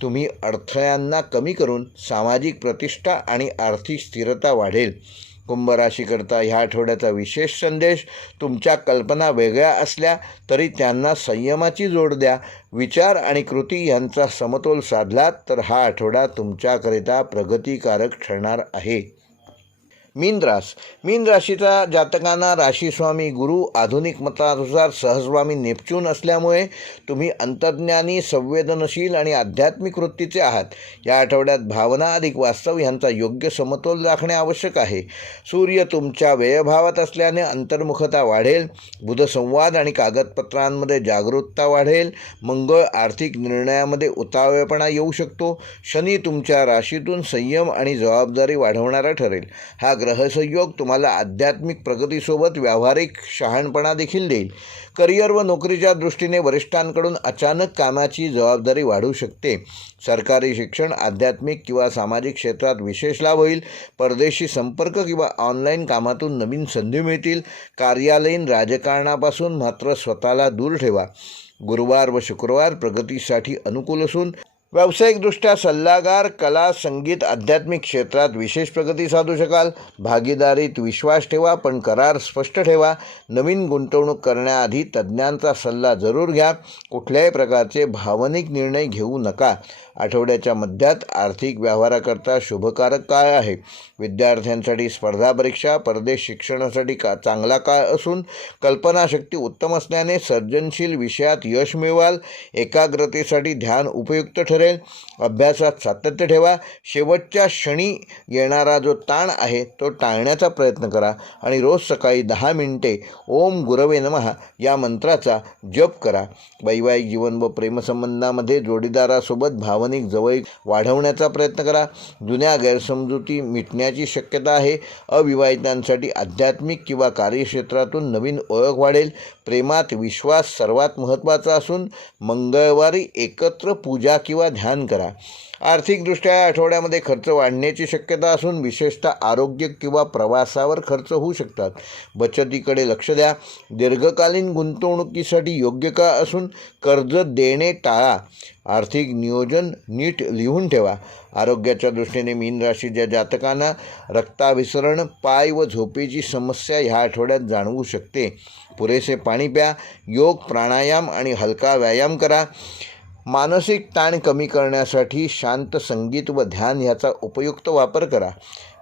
तुम्ही अडथळ्यांना कमी करून सामाजिक प्रतिष्ठा आणि आर्थिक स्थिरता वाढेल. कुंभ राशीकरता ह्या आठवड्याचा विशेष संदेश तुमच्या कल्पना वेगळ्या असल्या तरी त्यांना संयमाची जोड द्या. विचार आणि कृती यांचा समतोल साधलात तर हा आठवडा तुमच्याकरिता प्रगतिकारक ठरणार आहे. मीन राशीचा जातकांना राशीस्वामी गुरु आधुनिक मतानुसार सहस्वामी नेपच्यून असल्यामुळे तुम्ही अंतर्ज्ञानी, संवेदनशील आणि आध्यात्मिक वृत्तीचे आहात. या आठवड्यात भावना अधिक वास्तव यांचा योग्य समतोल राखणे आवश्यक आहे. सूर्य तुमच्या व्ययभावात असल्याने अंतर्मुखता वाढेल. बुध संवाद आणि कागदपत्रांमध्ये जागरूकता वाढेल. मंगळ आर्थिक निर्णयामध्ये उतावळेपणा येऊ शकतो. शनी तुमच्या राशीतून संयम आणि जबाबदारी वाढवणारा ठरेल. हा ग्रहसंयोग तुम्हाला आध्यात्मिक प्रगतीसोबत व्यावहारिक शहाणपणा देखील देईल. करिअर व नोकरीच्या दृष्टीने वरिष्ठांकडून अचानक कामाची जबाबदारी वाढू शकते. सरकारी शिक्षण, आध्यात्मिक किंवा सामाजिक क्षेत्रात विशेष लाभ होईल. परदेशी संपर्क किंवा ऑनलाईन कामातून नवीन संधी मिळतील. कार्यालयीन राजकारणापासून मात्र स्वतःला दूर ठेवा. गुरुवार व शुक्रवार प्रगतीसाठी अनुकूल असून व्यावसायिकदृष्ट्या सल्लागार, कला, संगीत, आध्यात्मिक क्षेत्रात विशेष प्रगती साधू शकाल. भागीदारीत विश्वास ठेवा, पण करार स्पष्ट ठेवा. नवीन गुंतवणूक करण्याआधी तज्ज्ञांचा सल्ला जरूर घ्या. कुठल्याही प्रकारचे भावनिक निर्णय घेऊ नका. आठवड्याच्या मध्यात आर्थिक व्यवहाराकरता शुभकारक काळ आहे. विद्यार्थ्यांसाठी स्पर्धा परीक्षा, परदेश शिक्षणासाठी चांगला काळ असून कल्पनाशक्ती उत्तम असल्याने सर्जनशील विषयात यश मिळवाल. एकाग्रतेसाठी ध्यान उपयुक्त ठरेल. अभ्यासात सातत्य ठेवा. शेवटच्या क्षणी येणारा जो ताण आहे तो टाळण्याचा प्रयत्न करा आणि रोज सकाळी 10 मिनिटे ओम गुरवे नमः या मंत्राचा जप करा. वैवाहिक जीवन व प्रेमसंबंधामध्ये जोडीदारासोबत भावनिक जवळीक वाढवण्याचा प्रयत्न करा. जुन्या गैरसमजुती मिटण्याची शक्यता आहे. अविवाहितांसाठी आध्यात्मिक किंवा कार्यक्षेत्रातून नवीन ओळख वाढेल. प्रेमात विश्वास सर्वात महत्त्वाचा असून मंगळवारी एकत्र पूजा किंवा ध्यान करा. आर्थिकदृष्ट्या या आठवड्यामध्ये खर्च वाढण्याची शक्यता असून विशेषतः आरोग्य किंवा प्रवासावर खर्च होऊ शकतात. बचतीकडे लक्ष द्या. दीर्घकालीन गुंतवणुकीसाठी योग्य काळ असून कर्ज देणे टाळा. आर्थिक नियोजन नीट लिहून ठेवा. आरोग्याच्या दृष्टीने मीन राशीच्या जातकांना रक्ताभिसरण, पाय व झोपेची समस्या ह्या आठवड्यात जाणवू शकते. पुरेसे पाणी प्या. योग, प्राणायाम आणि हलका व्यायाम करा. मानसिक ताण कमी करण्यासाठी शांत संगीत व ध्यान ह्याचा उपयुक्त वापर करा.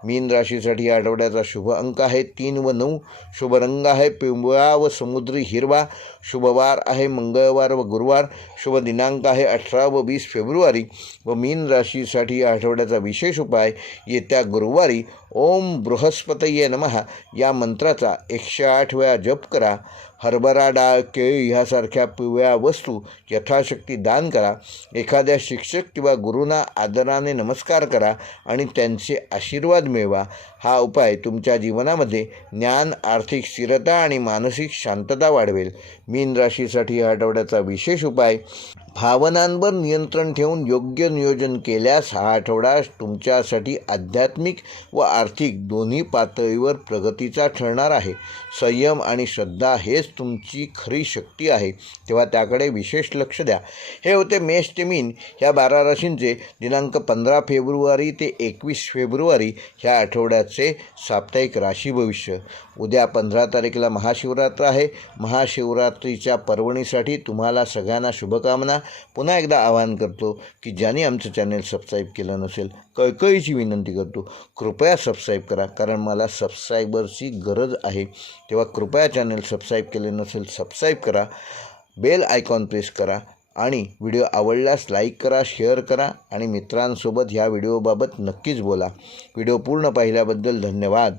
मीन राशीसाठी या आठवड्याचा शुभ अंक आहे 3 व 9. शुभ रंग आहे पिवळा व समुद्री हिरवा. शुभवार आहे मंगळवार व गुरुवार. शुभ दिनांक आहे 18 व 20 फेब्रुवारी. व मीन राशीसाठी या आठवड्याचा विशेष उपाय येत्या गुरुवारी ओम बृहस्पतये नमः या मंत्राचा 108 वेळा जप करा. हरभरा डाळ, केळी ह्यासारख्या पिवळ्या वस्तू यथाशक्ती दान करा. एखाद्या शिक्षक किंवा गुरूंना आदराने नमस्कार करा आणि त्यांचे आशीर्वाद मिळवा. हा उपाय तुमच्या जीवनामध्ये ज्ञान, आर्थिक स्थिरता आणि मानसिक शांतता वाढवेल. मीन राशीसाठी या आठवड्याचा विशेष उपाय भावनांवर नियंत्रण ठेवून योग्य नियोजन केल्यास हा आठवडा तुमच्यासाठी आध्यात्मिक व आर्थिक दोन्ही पातळीवर प्रगतीचा ठरणार आहे. संयम आणि श्रद्धा हेच तुमची खरी शक्ती आहे, तेव्हा त्याकडे विशेष लक्ष द्या. हे होते मेष ते मीन ह्या 12 राशींचे दिनांक 15 फेब्रुवारी ते 21 फेब्रुवारी ह्या आठवड्याचे साप्ताहिक राशी भविष्य. उद्या 15 तारखेला महाशिवरात्र आहे. महाशिवरात्रीच्या पर्वणीसाठी तुम्हाला सगळ्यांना शुभकामना. पुन्हा एकदा आवाहन करतो की ज्यांनी आमचं चॅनल सबस्क्राईब केलं नसेल कळकळीची विनंती करतो, कृपया सबस्क्राईब करा, कारण मला सबस्क्रायबरची गरज आहे. तेव्हा कृपया चॅनल सबस्क्राईब केले नसेल सबस्क्राईब करा, बेल आयकॉन प्रेस करा आणि व्हिडिओ आवडल्यास लाईक करा, शेअर करा आणि मित्रांसोबत ह्या व्हिडिओबाबत नक्कीच बोला. व्हिडिओ पूर्ण पाहिल्याबद्दल धन्यवाद.